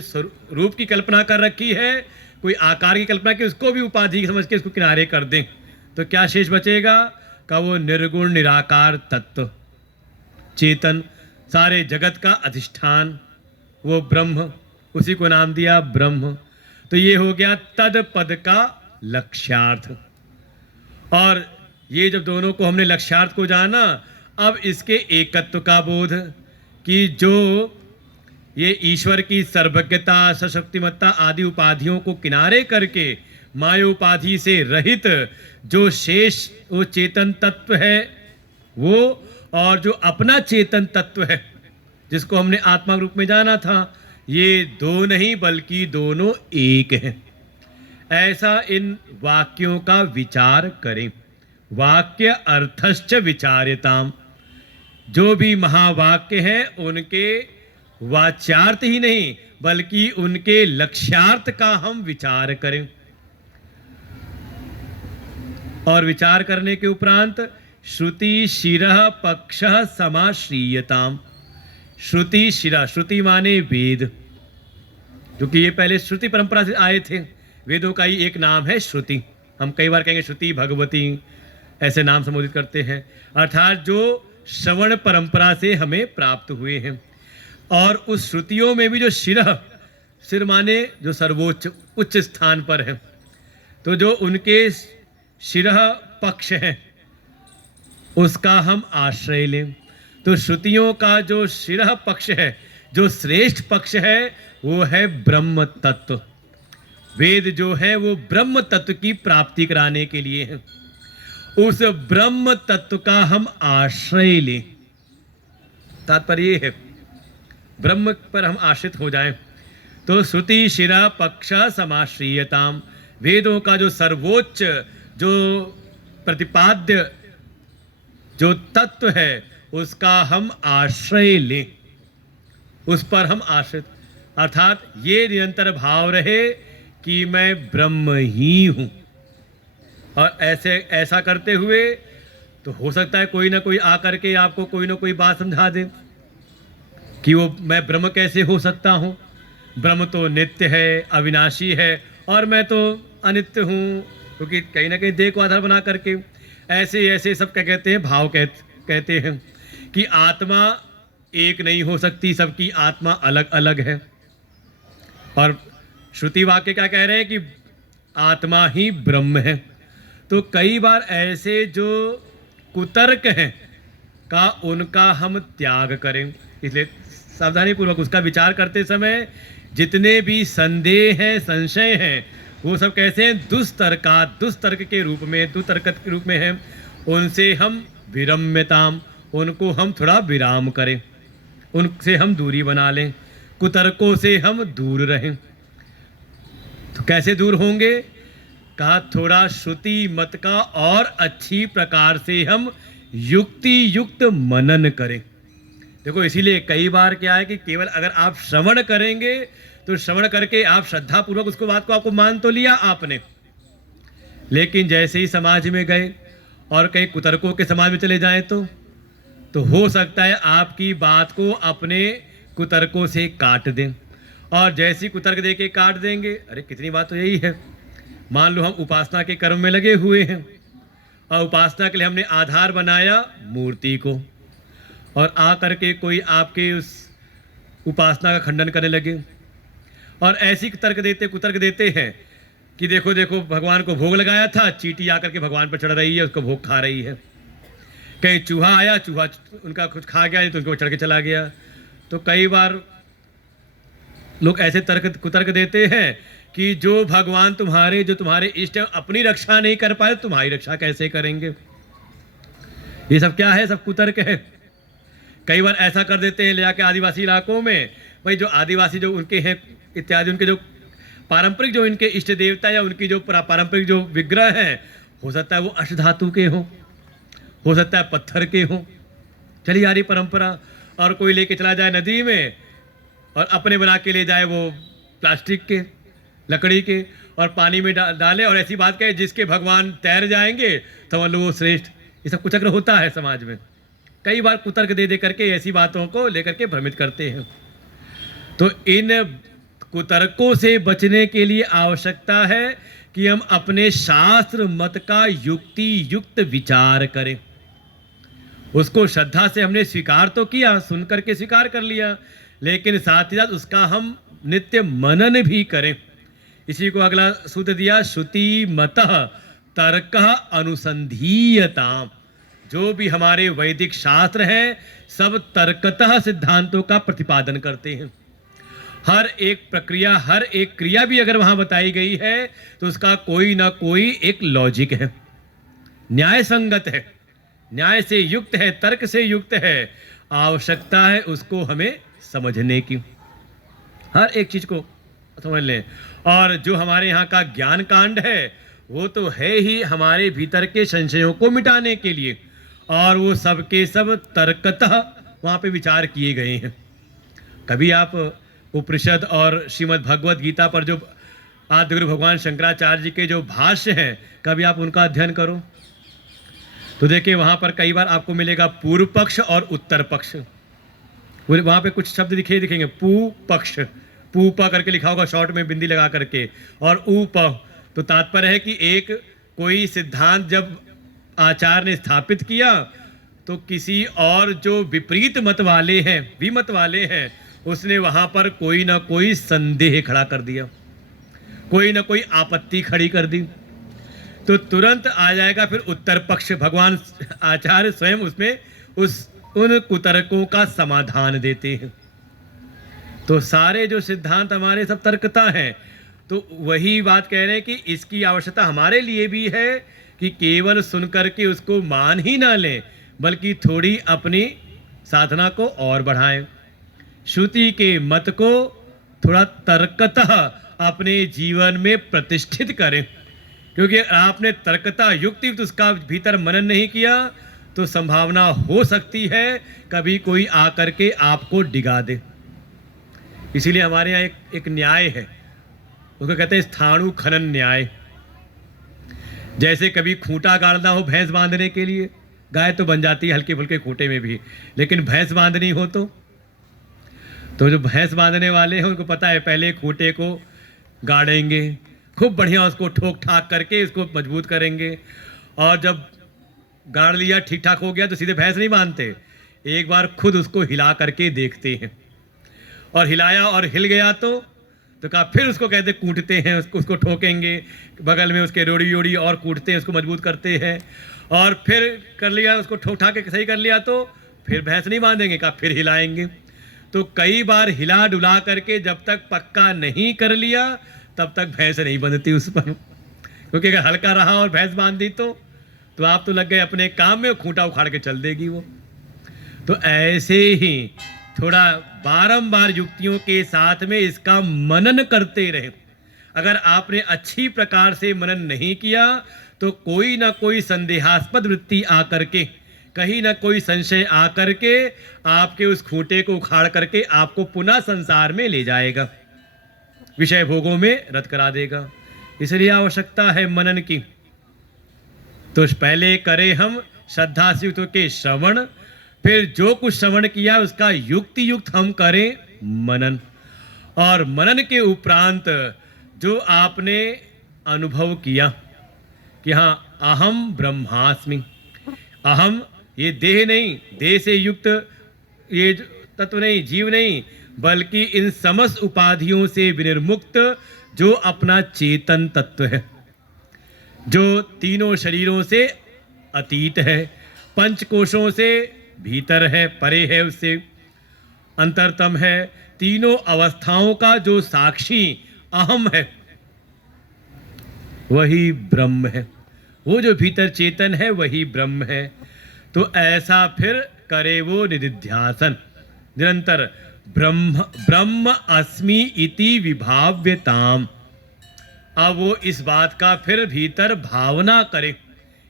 रूप की कल्पना कर रखी है, कोई आकार की कल्पना की, उसको भी उपाधि समझ के इसको किनारे कर दें तो क्या शेष बचेगा का वो निर्गुण निराकार तत्व, चेतन, सारे जगत का अधिष्ठान, वो ब्रह्म, उसी को नाम दिया ब्रह्म। तो ये हो गया तद पद का लक्ष्यार्थ। और ये जब दोनों को हमने लक्ष्यार्थ को जाना, अब इसके एकत्व का बोध कि जो ये ईश्वर की सर्वज्ञता, सशक्तिमत्ता आदि उपाधियों को किनारे करके माया उपाधि से रहित जो शेष वो चेतन तत्व है वो, और जो अपना चेतन तत्व है जिसको हमने आत्मा रूप में जाना था, ये दो नहीं बल्कि दोनों एक हैं। ऐसा इन वाक्यों का विचार करें। वाक्य अर्थश्च विचार्यताम। जो भी महावाक्य हैं उनके वाच्यार्थ ही नहीं बल्कि उनके लक्ष्यार्थ का हम विचार करें। और विचार करने के उपरांत श्रुति शिरः पक्षः समाश्रीयताम। श्रुति शिरा, श्रुति माने वेद, क्योंकि ये पहले श्रुति परंपरा से आए थे। वेदों का ही एक नाम है श्रुति। हम कई बार कहेंगे श्रुति भगवती, ऐसे नाम संबोधित करते हैं, अर्थात जो श्रवण परंपरा से हमें प्राप्त हुए हैं। और उस श्रुतियों में भी जो शिरः, सिर माने जो सर्वोच्च उच्च स्थान पर है, तो जो उनके शिरः पक्ष है उसका हम आश्रय लें। तो श्रुतियों का जो शिरः पक्ष है, जो श्रेष्ठ पक्ष है, वो है ब्रह्म तत्व। वेद जो है वो ब्रह्म तत्व की प्राप्ति कराने के लिए है। उस ब्रह्म तत्व का हम आश्रय लें। तात्पर्य ये है ब्रह्म पर हम आश्रित हो जाएं। तो श्रुति शिरा पक्ष समाश्रीयताम। वेदों का जो सर्वोच्च, जो प्रतिपाद्य जो तत्व है उसका हम आश्रय लें, उस पर हम आश्रित, अर्थात ये निरंतर भाव रहे कि मैं ब्रह्म ही हूं। और ऐसा करते हुए तो हो सकता है कोई ना कोई आकर के आपको कोई ना कोई बात समझा दे कि वो मैं ब्रह्म कैसे हो सकता हूं, ब्रह्म तो नित्य है, अविनाशी है, और मैं तो अनित्य हूं। क्योंकि कहीं ना कहीं देह को आधार बना करके ऐसे सब क्या कहते हैं, भाव कहते हैं कि आत्मा एक नहीं हो सकती, सबकी आत्मा अलग अलग है। और श्रुति वाक्य क्या कह रहे हैं कि आत्मा ही ब्रह्म है। तो कई बार ऐसे जो कुतर्क हैं का उनका हम त्याग करें। इसलिए सावधानी पूर्वक उसका विचार करते समय जितने भी संदेह हैं, संशय हैं, वो सब कैसे हैं, दुस्तर्क के रूप में, दुतर्क के रूप में हैं। उनसे हम विरम्यताम, उनको हम थोड़ा विराम करें, उनसे हम दूरी बना लें, कुतर्कों से हम दूर रहें। तो कैसे दूर होंगे, कहा थोड़ा श्रुति मत का और अच्छी प्रकार से हम युक्ति युक्त मनन करें। देखो इसीलिए कई बार क्या है कि केवल अगर आप श्रवण करेंगे तो श्रवण करके आप श्रद्धा पूर्वक उसको बात को आपको मान तो लिया आपने, लेकिन जैसे ही समाज में गए और कहीं कुतर्कों के समाज में चले जाएं तो हो सकता है आपकी बात को अपने कुतर्कों से काट दें। और जैसी कुतर्क दे के काट देंगे, अरे कितनी बात तो यही है। मान लो हम उपासना के कर्म में लगे हुए हैं और उपासना के लिए हमने आधार बनाया मूर्ति को, और आ करके कोई आपके उस उपासना का खंडन करने लगे और ऐसी कुतर्क देते हैं कि देखो देखो भगवान को भोग लगाया था, चींटी आकर के भगवान पर चढ़ रही है, उसको भोग खा रही है। कहीं चूहा आया, चूहा उनका कुछ खा गया तो उनको चढ़ के चला गया। तो कई बार लोग ऐसे कुतर्क देते हैं कि जो भगवान तुम्हारे, जो तुम्हारे इष्ट अपनी रक्षा नहीं कर पाए, तुम्हारी रक्षा कैसे करेंगे। ये सब क्या है, सब कुतर्क है। कई बार ऐसा कर देते हैं ले जाके आदिवासी इलाकों में, भाई जो आदिवासी जो उनके हैं इत्यादि, उनके जो पारंपरिक जो इनके इष्ट देवता या उनकी जो पारंपरिक जो विग्रह हैं, हो सकता है वो अष्टधातु के हों, हो सकता है पत्थर के हों, चली आ रही परंपरा। और कोई लेके चला जाए नदी में और अपने बना के ले जाए वो प्लास्टिक के, लकड़ी के, और पानी में डाले और ऐसी बात कहे जिसके भगवान तैर जाएंगे तो मान लो वो श्रेष्ठ। ये सब कुचक्र होता है समाज में। कई बार कुतर्क दे करके ऐसी बातों को लेकर के भ्रमित करते हैं। तो इन कुतर्कों से बचने के लिए आवश्यकता है कि हम अपने शास्त्र मत का युक्ति युक्त विचार करें। उसको श्रद्धा से हमने स्वीकार तो किया, सुन करके स्वीकार कर लिया, लेकिन साथ ही साथ उसका हम नित्य मनन भी करें इसी को अगला सूत्र दिया, श्रुति मतः तर्कः अनुसंधीयताम। जो भी हमारे वैदिक शास्त्र हैं सब तर्कतः सिद्धांतों का प्रतिपादन करते हैं। हर एक प्रक्रिया, हर एक क्रिया भी अगर वहां बताई गई है तो उसका कोई ना कोई एक लॉजिक है, न्याय संगत है, न्याय से युक्त है, तर्क से युक्त है। आवश्यकता है उसको हमें समझने की, हर एक चीज को समझ लें। और जो हमारे यहाँ का ज्ञान कांड है वो तो है ही हमारे भीतर के संशयों को मिटाने के लिए, और वो सब के सब तर्कतः वहाँ पे विचार किए गए हैं। कभी आप उपनिषद और श्रीमद् भगवद गीता पर जो आदिगुरु भगवान शंकराचार्य जी के जो भाष्य हैं, कभी आप उनका अध्ययन करो तो देखिए वहाँ पर कई बार आपको मिलेगा पूर्व पक्ष और उत्तर पक्ष। वहाँ पे कुछ शब्द दिखेंगे, पू पक्ष, पू प करके लिखा होगा शॉर्ट में बिंदी लगा करके, और ऊ प। तो तात्पर्य है कि एक कोई सिद्धांत जब आचार्य ने स्थापित किया तो किसी और जो विपरीत मत वाले हैं, विमत वाले हैं, उसने वहाँ पर कोई ना कोई संदेह खड़ा कर दिया, कोई ना कोई आपत्ति खड़ी कर दी, तो तुरंत आ जाएगा फिर उत्तर पक्ष। भगवान आचार्य स्वयं उसमें उन कुतर्कों का समाधान देते हैं। तो सारे जो सिद्धांत हमारे सब तर्कता हैं। तो वही बात कह रहे हैं कि इसकी आवश्यकता हमारे लिए भी है कि केवल सुनकर के उसको मान ही ना लें, बल्कि थोड़ी अपनी साधना को और बढ़ाएं, श्रुति के मत को थोड़ा तर्कतः अपने जीवन में प्रतिष्ठित करें। क्योंकि आपने तर्कता युक्ति उसका भीतर मनन नहीं किया तो संभावना हो सकती है कभी कोई आकर के आपको डिगा दे। इसीलिए हमारे यहाँ एक न्याय है, उसको कहते हैं स्थाणु खनन न्याय। जैसे कभी खूंटा गाड़ना हो भैंस बांधने के लिए, गाय तो बन जाती है हल्के फुल्के खूंटे में भी, लेकिन भैंस बांधनी हो तो जो भैंस बांधने वाले हैं उनको पता है पहले खूंटे को गाड़ेंगे, खूब बढ़िया उसको ठोक ठाक करके उसको मजबूत करेंगे, और जब गाड़ लिया ठीक ठाक हो गया तो सीधे भैंस नहीं बांधते, एक बार खुद उसको हिला करके देखते हैं, और हिलाया और हिल गया तो कहा फिर उसको कहते कूटते हैं, उसको ठोकेंगे, बगल में उसके रोड़ी ओड़ी और कूटते हैं, उसको मजबूत करते हैं, और फिर कर लिया उसको ठोक ठाक के सही कर लिया तो फिर भैंस नहीं बांधेंगे, कहा फिर हिलाएंगे। तो कई बार हिला डुला करके जब तक पक्का नहीं कर लिया तब तक भैंस नहीं बंधती उस पर, क्योंकि अगर हल्का रहा और भैंस बांध दी तो आप तो लग गए अपने काम में, खूंटा उखाड़ के चल देगी वो। तो ऐसे ही थोड़ा बारंबार युक्तियों के साथ में इसका मनन करते रहे। अगर आपने अच्छी प्रकार से मनन नहीं किया तो कोई ना कोई संदेहास्पद वृत्ति आकर के, कहीं ना कोई संशय आकर के आपके उस खूंटे को उखाड़ करके आपको पुनः संसार में ले जाएगा, विषय भोगों में रत करा देगा। इसलिए आवश्यकता है मनन की। तो पहले करें हम श्रद्धा से युक्त के श्रवण, फिर जो कुछ श्रवण किया उसका युक्ति युक्त हम करें मनन, और मनन के उपरांत जो आपने अनुभव किया कि हाँ अहम ब्रह्मास्मि, अहम ये देह नहीं, देह से युक्त ये तत्व नहीं, जीव नहीं, बल्कि इन समस्त उपाधियों से विनिर्मुक्त जो अपना चेतन तत्व है, जो तीनों शरीरों से अतीत है, पंच कोशों से भीतर है, परे है, उससे अंतरतम है, तीनों अवस्थाओं का जो साक्षी अहम है वही ब्रह्म है, वो जो भीतर चेतन है वही ब्रह्म है। तो ऐसा फिर करे वो निधिध्यासन निरंतर, ब्रह्म अस्मि इति विभाव्यताम। अब वो इस बात का फिर भीतर भावना करे,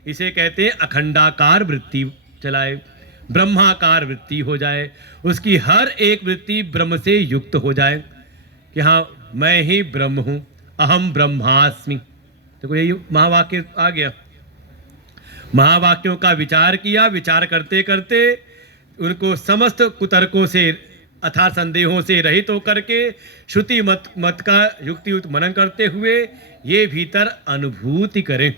इसे कहते हैं अखंडाकार वृत्ति चलाए, ब्रह्माकार वृत्ति हो जाए, उसकी हर एक वृत्ति ब्रह्म से युक्त हो जाए कि हाँ मैं ही ब्रह्म हूँ, अहम ब्रह्मास्मि। देखो यही महावाक्य आ गया। महावाक्यों का विचार किया, विचार करते करते उनको समस्त कुतर्कों से अथार्थ संदेहों से रहित होकर के श्रुति मत का युक्ति युक्त मनन करते हुए ये भीतर अनुभूति करें,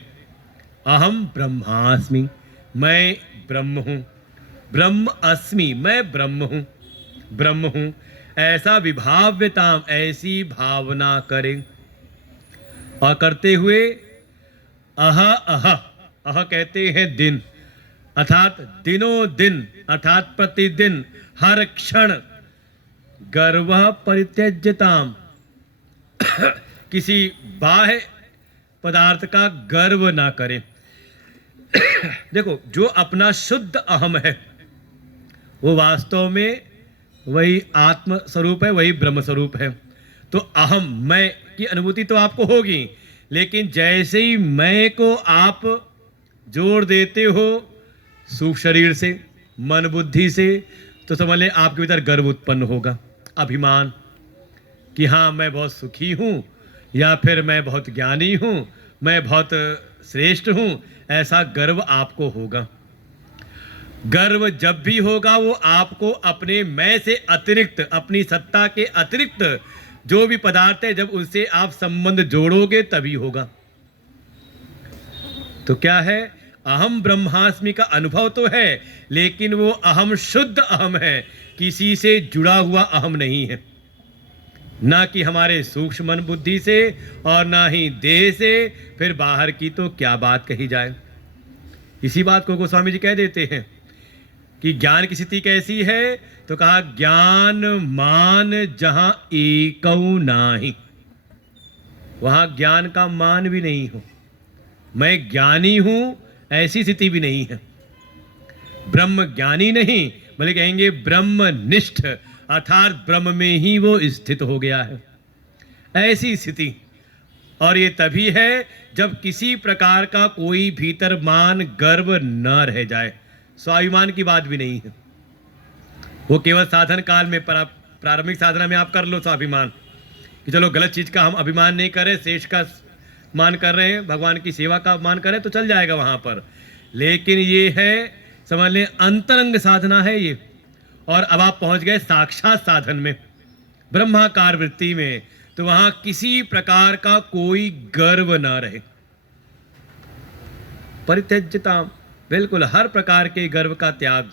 अहम ब्रह्मास्मि, मैं ब्रह्म हूँ, ब्रह्म अस्मि, मैं ब्रह्म हूँ, ब्रह्म हूँ, ऐसा विभाव्यताम, ऐसी भावना करें। और करते हुए अह अह अह कहते हैं दिन, अर्थात दिनों दिन, अर्थात प्रतिदिन, हर क्षण गर्व परित्यज्यताम, किसी बाह्य पदार्थ का गर्व ना करें। देखो, जो अपना शुद्ध अहम है वो वास्तव में वही आत्म स्वरूप है, वही ब्रह्म स्वरूप है। तो अहम, मैं की अनुभूति तो आपको होगी, लेकिन जैसे ही मैं को आप जोड़ देते हो सूक्ष्म शरीर से, मन बुद्धि से, तो समझ लें आपके भीतर गर्व उत्पन्न होगा, अभिमान, कि हाँ मैं बहुत सुखी हूँ, या फिर मैं बहुत ज्ञानी हूँ, मैं बहुत श्रेष्ठ हूँ, ऐसा गर्व आपको होगा। गर्व जब भी होगा वो आपको अपने मैं से अतिरिक्त, अपनी सत्ता के अतिरिक्त जो भी पदार्थ है, जब उनसे आप संबंध जोड़ोगे तभी होगा। तो क्या है, अहम ब्रह्मास्मि का अनुभव तो है, लेकिन वो अहम शुद्ध अहम है, किसी से जुड़ा हुआ अहम नहीं है, ना कि हमारे सूक्ष्म मन बुद्धि से और ना ही देह से, फिर बाहर की तो क्या बात कही जाए। इसी बात को गोस्वामी जी कह देते हैं कि ज्ञान की स्थिति कैसी है, तो कहा ज्ञान मान जहां एकौ नाही, वहां ज्ञान का मान भी नहीं हो, मैं ज्ञानी हूं ऐसी स्थिति भी नहीं है। ब्रह्म ज्ञानी नहीं बल्कि कहेंगे ब्रह्मनिष्ठ, अर्थात ब्रह्म में ही वो स्थित हो गया है, ऐसी स्थिति। और ये तभी है जब किसी प्रकार का कोई भीतर मान गर्व न रह जाए। स्वाभिमान की बात भी नहीं है, वो केवल साधन काल में, प्रारंभिक साधना में आप कर लो स्वाभिमान कि चलो गलत चीज का हम अभिमान नहीं करें, शेष का मान कर रहे हैं, भगवान की सेवा का मान करें तो चल जाएगा वहां पर। लेकिन ये है, समझ लें अंतरंग साधना है ये, और अब आप पहुंच गए साक्षात साधन में, ब्रह्माकार वृत्ति में, तो वहां किसी प्रकार का कोई गर्व ना रहे। परित्यज्यता, बिल्कुल हर प्रकार के गर्व का त्याग।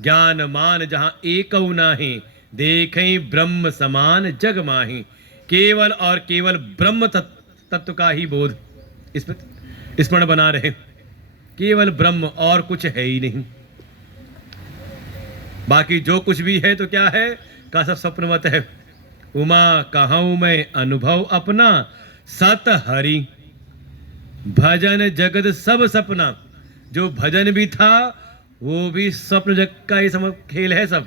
ज्ञान मान जहां एकौ नाही, देखें ब्रह्म समान जग माही, केवल और केवल ब्रह्म तत्व का ही बोध इसमें स्मरण बना रहे, केवल ब्रह्म और कुछ है ही नहीं। बाकी जो कुछ भी है तो क्या है, का सब स्वप्नवत है। उमा कहूँ मैं अनुभव अपना, सत हरि भजन जगत सब सपना। जो भजन भी था वो भी स्वप्न जग का ही खेल है सब।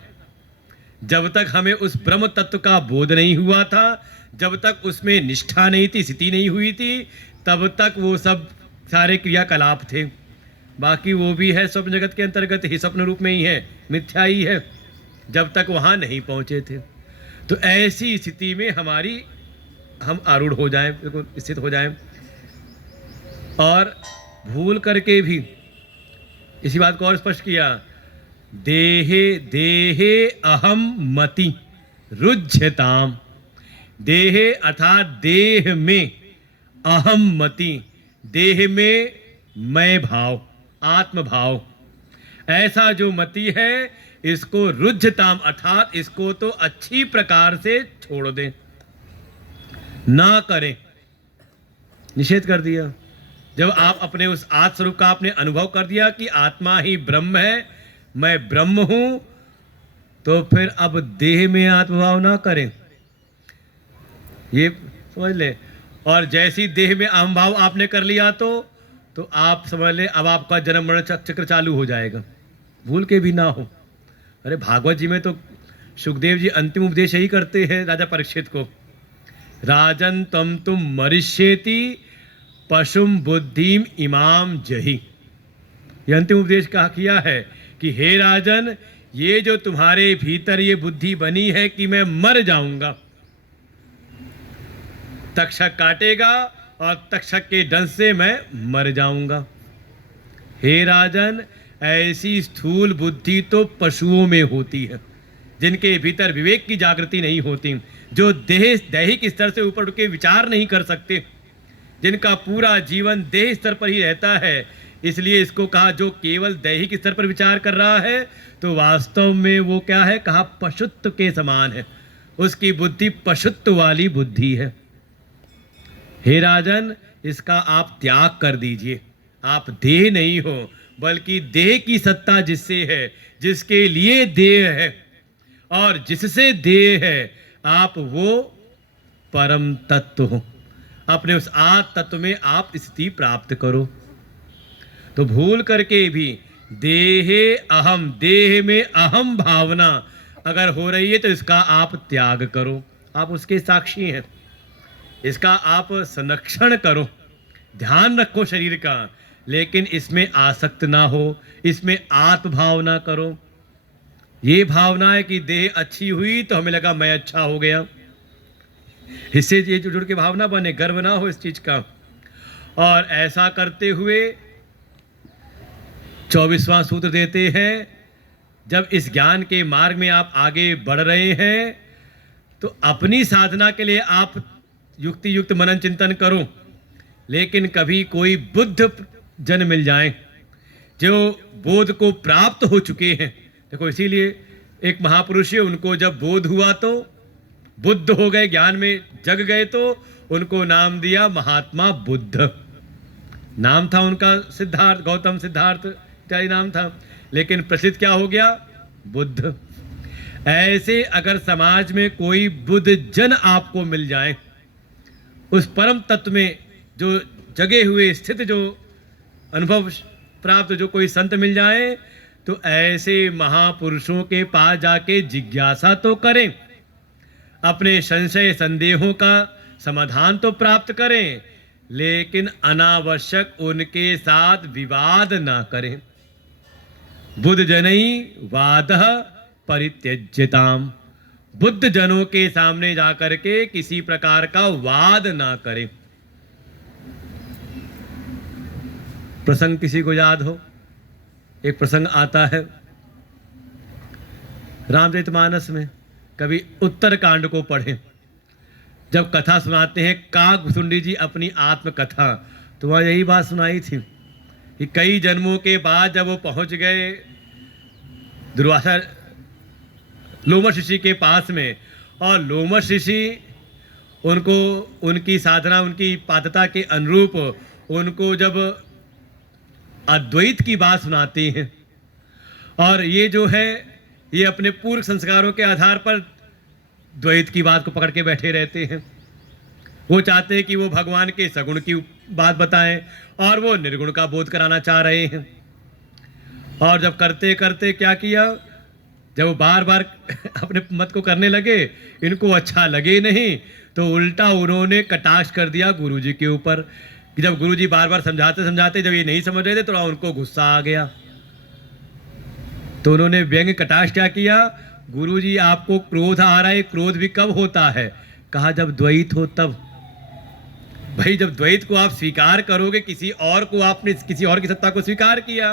जब तक हमें उस ब्रह्म तत्व का बोध नहीं हुआ था, जब तक उसमें निष्ठा नहीं थी, स्थिति नहीं हुई थी, तब तक वो सब सारे क्रियाकलाप थे। बाकी वो भी है स्वप्न जगत के अंतर्गत ही, स्वप्न रूप में ही है, मिथ्या ही है, जब तक वहाँ नहीं पहुँचे थे। तो ऐसी स्थिति में हम आरूढ़ हो जाएं, बिल्कुल स्थित हो जाएं, और भूल करके भी इसी बात को और स्पष्ट किया, देहे देहे अहम मति रुज्यताम। देहे अर्थात देह में, अहम मति देह में मैं भाव, आत्म भाव, ऐसा जो मति है इसको रुज्यताम, अर्थात इसको तो अच्छी प्रकार से छोड़ दें, ना करें, निषेध कर दिया। जब आप अपने उस आत्म स्वरूप का आपने अनुभव कर दिया कि आत्मा ही ब्रह्म है, मैं ब्रह्म हूं, तो फिर अब देह में आत्मभाव ना करें, ये समझ ले। और जैसी देह में अहम भाव आपने कर लिया तो आप समझ ले अब आपका जन्म मरण चक्र चालू हो जाएगा, भूल के भी ना हो। अरे भागवत जी में तो सुखदेव जी अंतिम उपदेश यही करते हैं राजा परीक्षित को, राजन तम तुम मरिष्येति पशुम बुद्धिम इमाम जही। ये अंतिम उपदेश कहा किया है कि हे राजन, ये जो तुम्हारे भीतर ये बुद्धि बनी है कि मैं मर जाऊंगा, तक्षक काटेगा और तक्षक के डंस से मैं मर जाऊंगा। हे राजन, ऐसी स्थूल बुद्धि तो पशुओं में होती है, जिनके भीतर विवेक की जागृति नहीं होती, जो दैहिक स्तर से ऊपर उठ के विचार नहीं कर सकते, जिनका पूरा जीवन देह स्तर पर ही रहता है। इसलिए इसको कहा जो केवल दैहिक स्तर पर विचार कर रहा है तो वास्तव में वो क्या है, कहा पशुत्व के समान है, उसकी बुद्धि पशुत्व वाली बुद्धि है। हे राजन, इसका आप त्याग कर दीजिए। आप देह नहीं हो, बल्कि देह की सत्ता जिससे है, जिसके लिए देह है और जिससे देह है, आप वो परम तत्व हो। अपने उस आत्म तत्व में आप स्थिति प्राप्त करो। तो भूल करके भी देहे अहम, देह में अहम भावना अगर हो रही है तो इसका आप त्याग करो। आप उसके साक्षी हैं, इसका आप संरक्षण करो, ध्यान रखो शरीर का, लेकिन इसमें आसक्त ना हो, इसमें आत्म भावना करो। ये भावना है कि देह अच्छी हुई तो हमें लगा मैं अच्छा हो गया, इससे ये जुड़ के भावना बने, गर्व ना हो इस चीज का। और ऐसा करते हुए 24वां सूत्र देते हैं, जब इस ज्ञान के मार्ग में आप आगे बढ़ रहे हैं तो अपनी साधना के लिए आप युक्ति युक्त मनन चिंतन करो, लेकिन कभी कोई बुद्ध जन मिल जाए जो बोध को प्राप्त हो चुके हैं। देखो, इसीलिए एक महापुरुष है, उनको जब बोध हुआ तो बुद्ध हो गए, ज्ञान में जग गए, तो उनको नाम दिया महात्मा बुद्ध। नाम था उनका सिद्धार्थ, गौतम सिद्धार्थ इत्यादि नाम था, लेकिन प्रसिद्ध क्या हो गया? बुद्ध। ऐसे अगर समाज में कोई बुद्ध जन आपको मिल जाए, उस परम तत्व में जो जगे हुए स्थित जो अनुभव प्राप्त जो कोई संत मिल जाए, तो ऐसे महापुरुषों के पास जाके जिज्ञासा तो करें, अपने संशय संदेहों का समाधान तो प्राप्त करें, लेकिन अनावश्यक उनके साथ विवाद ना करें। बुद्ध जनई वादः परित्यज्यताम, बुद्ध जनों के सामने जाकर के किसी प्रकार का वाद ना करें। प्रसंग किसी को याद हो? एक प्रसंग आता है रामचरितमानस में, कभी उत्तर कांड को पढ़ें, जब कथा सुनाते हैं काकभुसुंडी जी अपनी आत्मकथा, तो वहाँ यही बात सुनाई थी कि कई जन्मों के बाद जब वो पहुंच गए दुर्वासा लोमश ऋषि के पास में, और लोमश ऋषि उनको उनकी साधना, उनकी पात्रता के अनुरूप उनको जब अद्वैत की बात सुनाते हैं, और ये जो है ये अपने पूर्व संस्कारों के आधार पर द्वैत की बात को पकड़ के बैठे रहते हैं। वो चाहते हैं कि वो भगवान के सगुण की बात बताएं और वो निर्गुण का बोध कराना चाह रहे हैं। और जब करते करते क्या किया, जब वो बार बार अपने मत को करने लगे, इनको अच्छा लगे नहीं, तो उल्टा उन्होंने कटाक्ष कर दिया गुरुजी के ऊपर, कि जब गुरुजी बार बार समझाते समझाते जब ये नहीं समझ रहे थे, थोड़ा उनको गुस्सा आ गया, तो उन्होंने व्यंग कटाक्ष क्या किया, गुरुजी आपको क्रोध आ रहा है, क्रोध भी कब होता है? कहा जब द्वैत हो तब। भाई जब द्वैत को आप स्वीकार करोगे, किसी और को आपने, किसी और की सत्ता को स्वीकार किया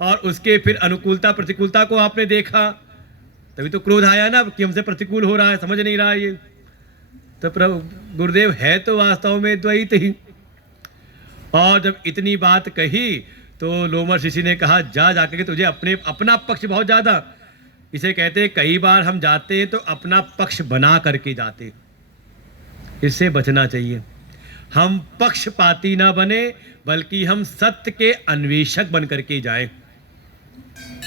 और उसके फिर अनुकूलता प्रतिकूलता को आपने देखा, तभी तो क्रोध आया ना कि हमसे प्रतिकूल हो रहा है, समझ नहीं रहा है ये। तो प्रभु गुरुदेव है तो वास्तव में द्वैत ही। और जब इतनी बात कही तो लोमश ऋषि ने कहा जाकर के तुझे अपना पक्ष बहुत ज़्यादा, इसे कहते हैं कई बार हम जाते हैं तो अपना पक्ष बना करके जाते, इससे बचना चाहिए। हम पक्षपाती ना बने, बल्कि हम सत्य के अन्वेषक बन करके जाएं।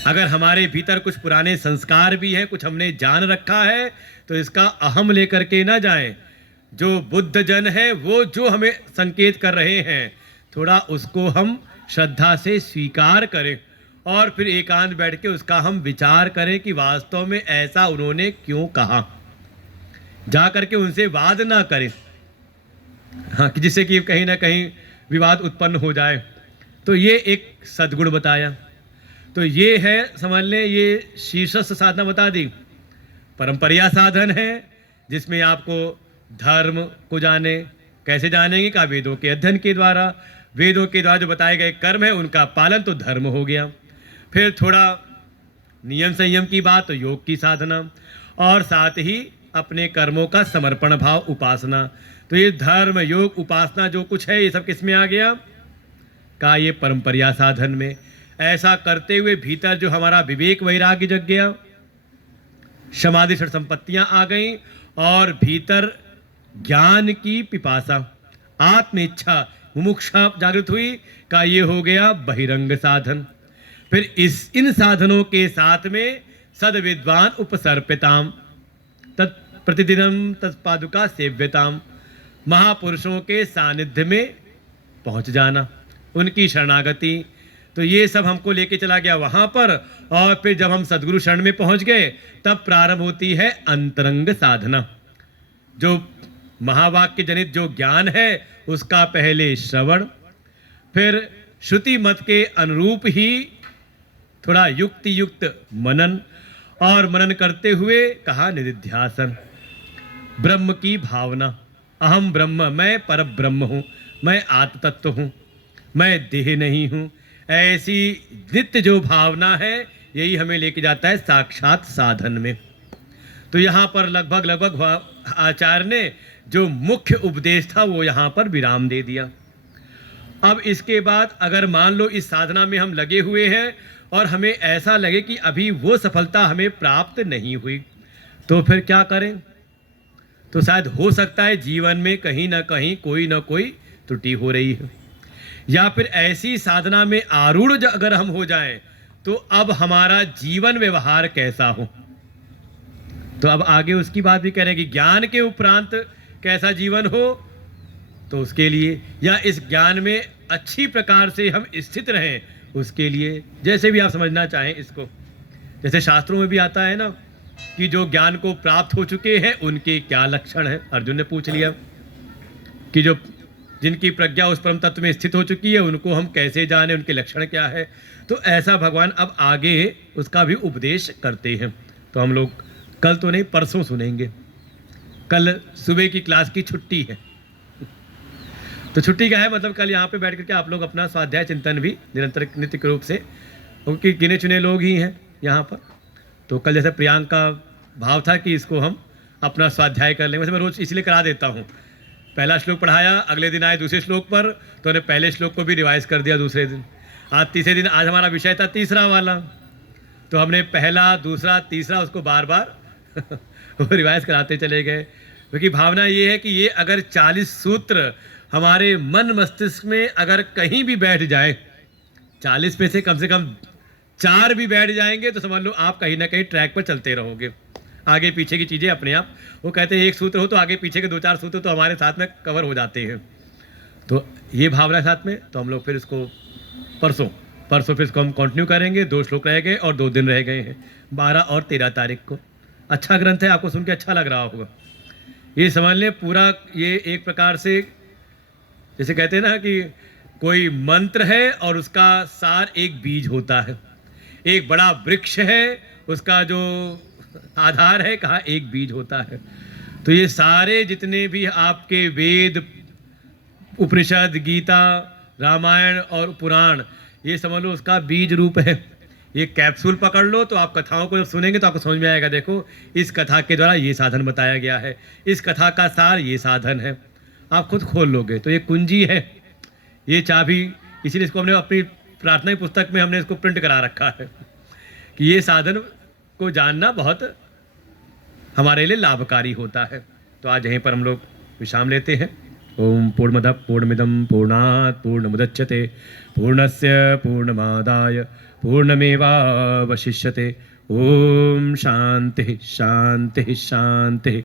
अगर हमारे भीतर कुछ पुराने संस्कार भी हैं, कुछ हमने जान रखा है, तो इसका अहम लेकर के ना जाएं। जो बुद्ध जन है वो जो हमें संकेत कर रहे हैं, थोड़ा उसको हम श्रद्धा से स्वीकार करें और फिर एकांत बैठ के उसका हम विचार करें कि वास्तव में ऐसा उन्होंने क्यों कहा। जा करके उनसे वाद ना करें, हाँ, कि जिससे कि कहीं ना कहीं विवाद उत्पन्न हो जाए। तो ये एक सद्गुण बताया। तो ये है, समझ लें, ये शीर्षस्थ साधना बता दी। परंपरिया साधन है जिसमें आपको धर्म को जाने, कैसे जानेंगे? का वेदों के अध्ययन के द्वारा, वेदों के द्वारा जो बताए गए कर्म है उनका पालन, तो धर्म हो गया। फिर थोड़ा नियम संयम की बात, तो योग की साधना, और साथ ही अपने कर्मों का समर्पण भाव, उपासना। तो ये धर्म योग उपासना जो कुछ है, ये सब किस में आ गया? का ये परंपरिया साधन में। ऐसा करते हुए भीतर जो हमारा विवेक वैराग्य जग गया, समाधि षट संपत्तियां आ गई, और भीतर ज्ञान की पिपासा, आत्म इच्छा मुमुक्षा जागृत हुई, का ये हो गया बहिरंग साधन। फिर इन साधनों के साथ में सद विद्वान उपसर्पिताम तत् प्रतिदिनम तत्पादुका सेव्यताम, महापुरुषों के सानिध्य में पहुंच जाना, उनकी शरणागति। तो ये सब हमको लेके चला गया वहां पर। और फिर जब हम सदगुरु शरण में पहुंच गए तब प्रारंभ होती है अंतरंग साधना। जो महावाक्य जनित जो ज्ञान है उसका पहले श्रवण, फिर श्रुति मत के अनुरूप ही थोड़ा युक्ति युक्त मनन, और मनन करते हुए कहा निधिध्यासन, ब्रह्म की भावना, अहम ब्रह्म, मैं पर ब्रह्म हूँ, मैं आत्म तत्व हूँ, मैं देह नहीं हूँ। ऐसी नित्य जो भावना है यही हमें लेके जाता है साक्षात साधन में। तो यहाँ पर लगभग आचार्य ने जो मुख्य उपदेश था वो यहाँ पर विराम दे दिया। अब इसके बाद अगर मान लो इस साधना में हम लगे हुए हैं और हमें ऐसा लगे कि अभी वो सफलता हमें प्राप्त नहीं हुई, तो फिर क्या करें? तो शायद हो सकता है जीवन में कहीं ना कहीं कोई ना कोई त्रुटि हो रही है, या फिर ऐसी साधना में आरूढ़ अगर हम हो जाएं तो अब हमारा जीवन व्यवहार कैसा हो। तो अब आगे उसकी बात भी कह रहे हैं कि ज्ञान के उपरांत कैसा जीवन हो, तो उसके लिए, या इस ज्ञान में अच्छी प्रकार से हम स्थित रहें उसके लिए, जैसे भी आप समझना चाहें इसको। जैसे शास्त्रों में भी आता है ना कि जो ज्ञान को प्राप्त हो चुके हैं उनके क्या लक्षण हैं। अर्जुन ने पूछ लिया कि जो जिनकी प्रज्ञा उस परम तत्व में स्थित हो चुकी है उनको हम कैसे जाने, उनके लक्षण क्या है। तो ऐसा भगवान अब आगे उसका भी उपदेश करते हैं। तो हम लोग कल तो नहीं परसों सुनेंगे, कल सुबह की क्लास की छुट्टी है। तो छुट्टी का है मतलब कल यहाँ पे बैठ करके आप लोग अपना स्वाध्याय चिंतन भी निरंतर नित्य के रूप से, क्योंकि गिने चुने लोग ही हैं यहाँ पर। तो कल जैसे प्रियांक का भाव था कि इसको हम अपना स्वाध्याय कर लेंगे, वैसे मैं रोज़ इसलिए करा देता हूँ। पहला श्लोक पढ़ाया, अगले दिन आए दूसरे श्लोक पर, तो उन्हें पहले श्लोक को भी रिवाइज कर दिया दूसरे दिन। आज तीसरे दिन, आज हमारा विषय था तीसरा वाला, तो हमने पहला दूसरा तीसरा उसको बार बार वो रिवाइज कराते चले गए। क्योंकि भावना ये है कि ये अगर 40 सूत्र हमारे मन मस्तिष्क में अगर कहीं भी बैठ जाए, 40 में से कम 4 भी बैठ जाएंगे तो समझ लो आप कहीं ना कहीं ट्रैक पर चलते रहोगे। आगे पीछे की चीज़ें अपने आप, वो कहते हैं एक सूत्र हो तो आगे पीछे के 2-4 सूत्र तो हमारे साथ में कवर हो जाते हैं। तो ये भावना साथ में, तो हम लोग फिर इसको परसों फिर इसको हम कंटिन्यू करेंगे। 2 श्लोक रह गए और 2 दिन रह गए हैं, 12 और 13 तारीख को। अच्छा ग्रंथ है, आपको सुन के अच्छा लग रहा होगा। ये समझ लें पूरा, ये एक प्रकार से जैसे कहते हैं ना कि कोई मंत्र है और उसका सार एक बीज होता है। एक बड़ा वृक्ष है, उसका जो आधार है कहाँ एक बीज होता है। तो ये सारे जितने भी आपके वेद, उपनिषद, गीता, रामायण और पुराण, ये समझ लो उसका बीज रूप है। ये कैप्सूल पकड़ लो तो आप कथाओं को जब सुनेंगे तो आपको समझ में आएगा, देखो इस कथा के द्वारा ये साधन बताया गया है, इस कथा का सार ये साधन है। आप खुद खोल लोगे तो ये कुंजी है, ये चाबी। इसीलिए इसको हमने अपनी प्रार्थना की पुस्तक में हमने इसको प्रिंट करा रखा है कि ये साधन को जानना बहुत हमारे लिए लाभकारी होता है। तो आज यहीं पर हम लोग विश्राम लेते हैं। ओम पूर्णमदः पूर्णमिदं पूर्णात् पूर्णमुदच्यते पूर्णस्य पूर्णमादाय पूर्णमेवावशिष्यते। ओम शांति शांति शांति।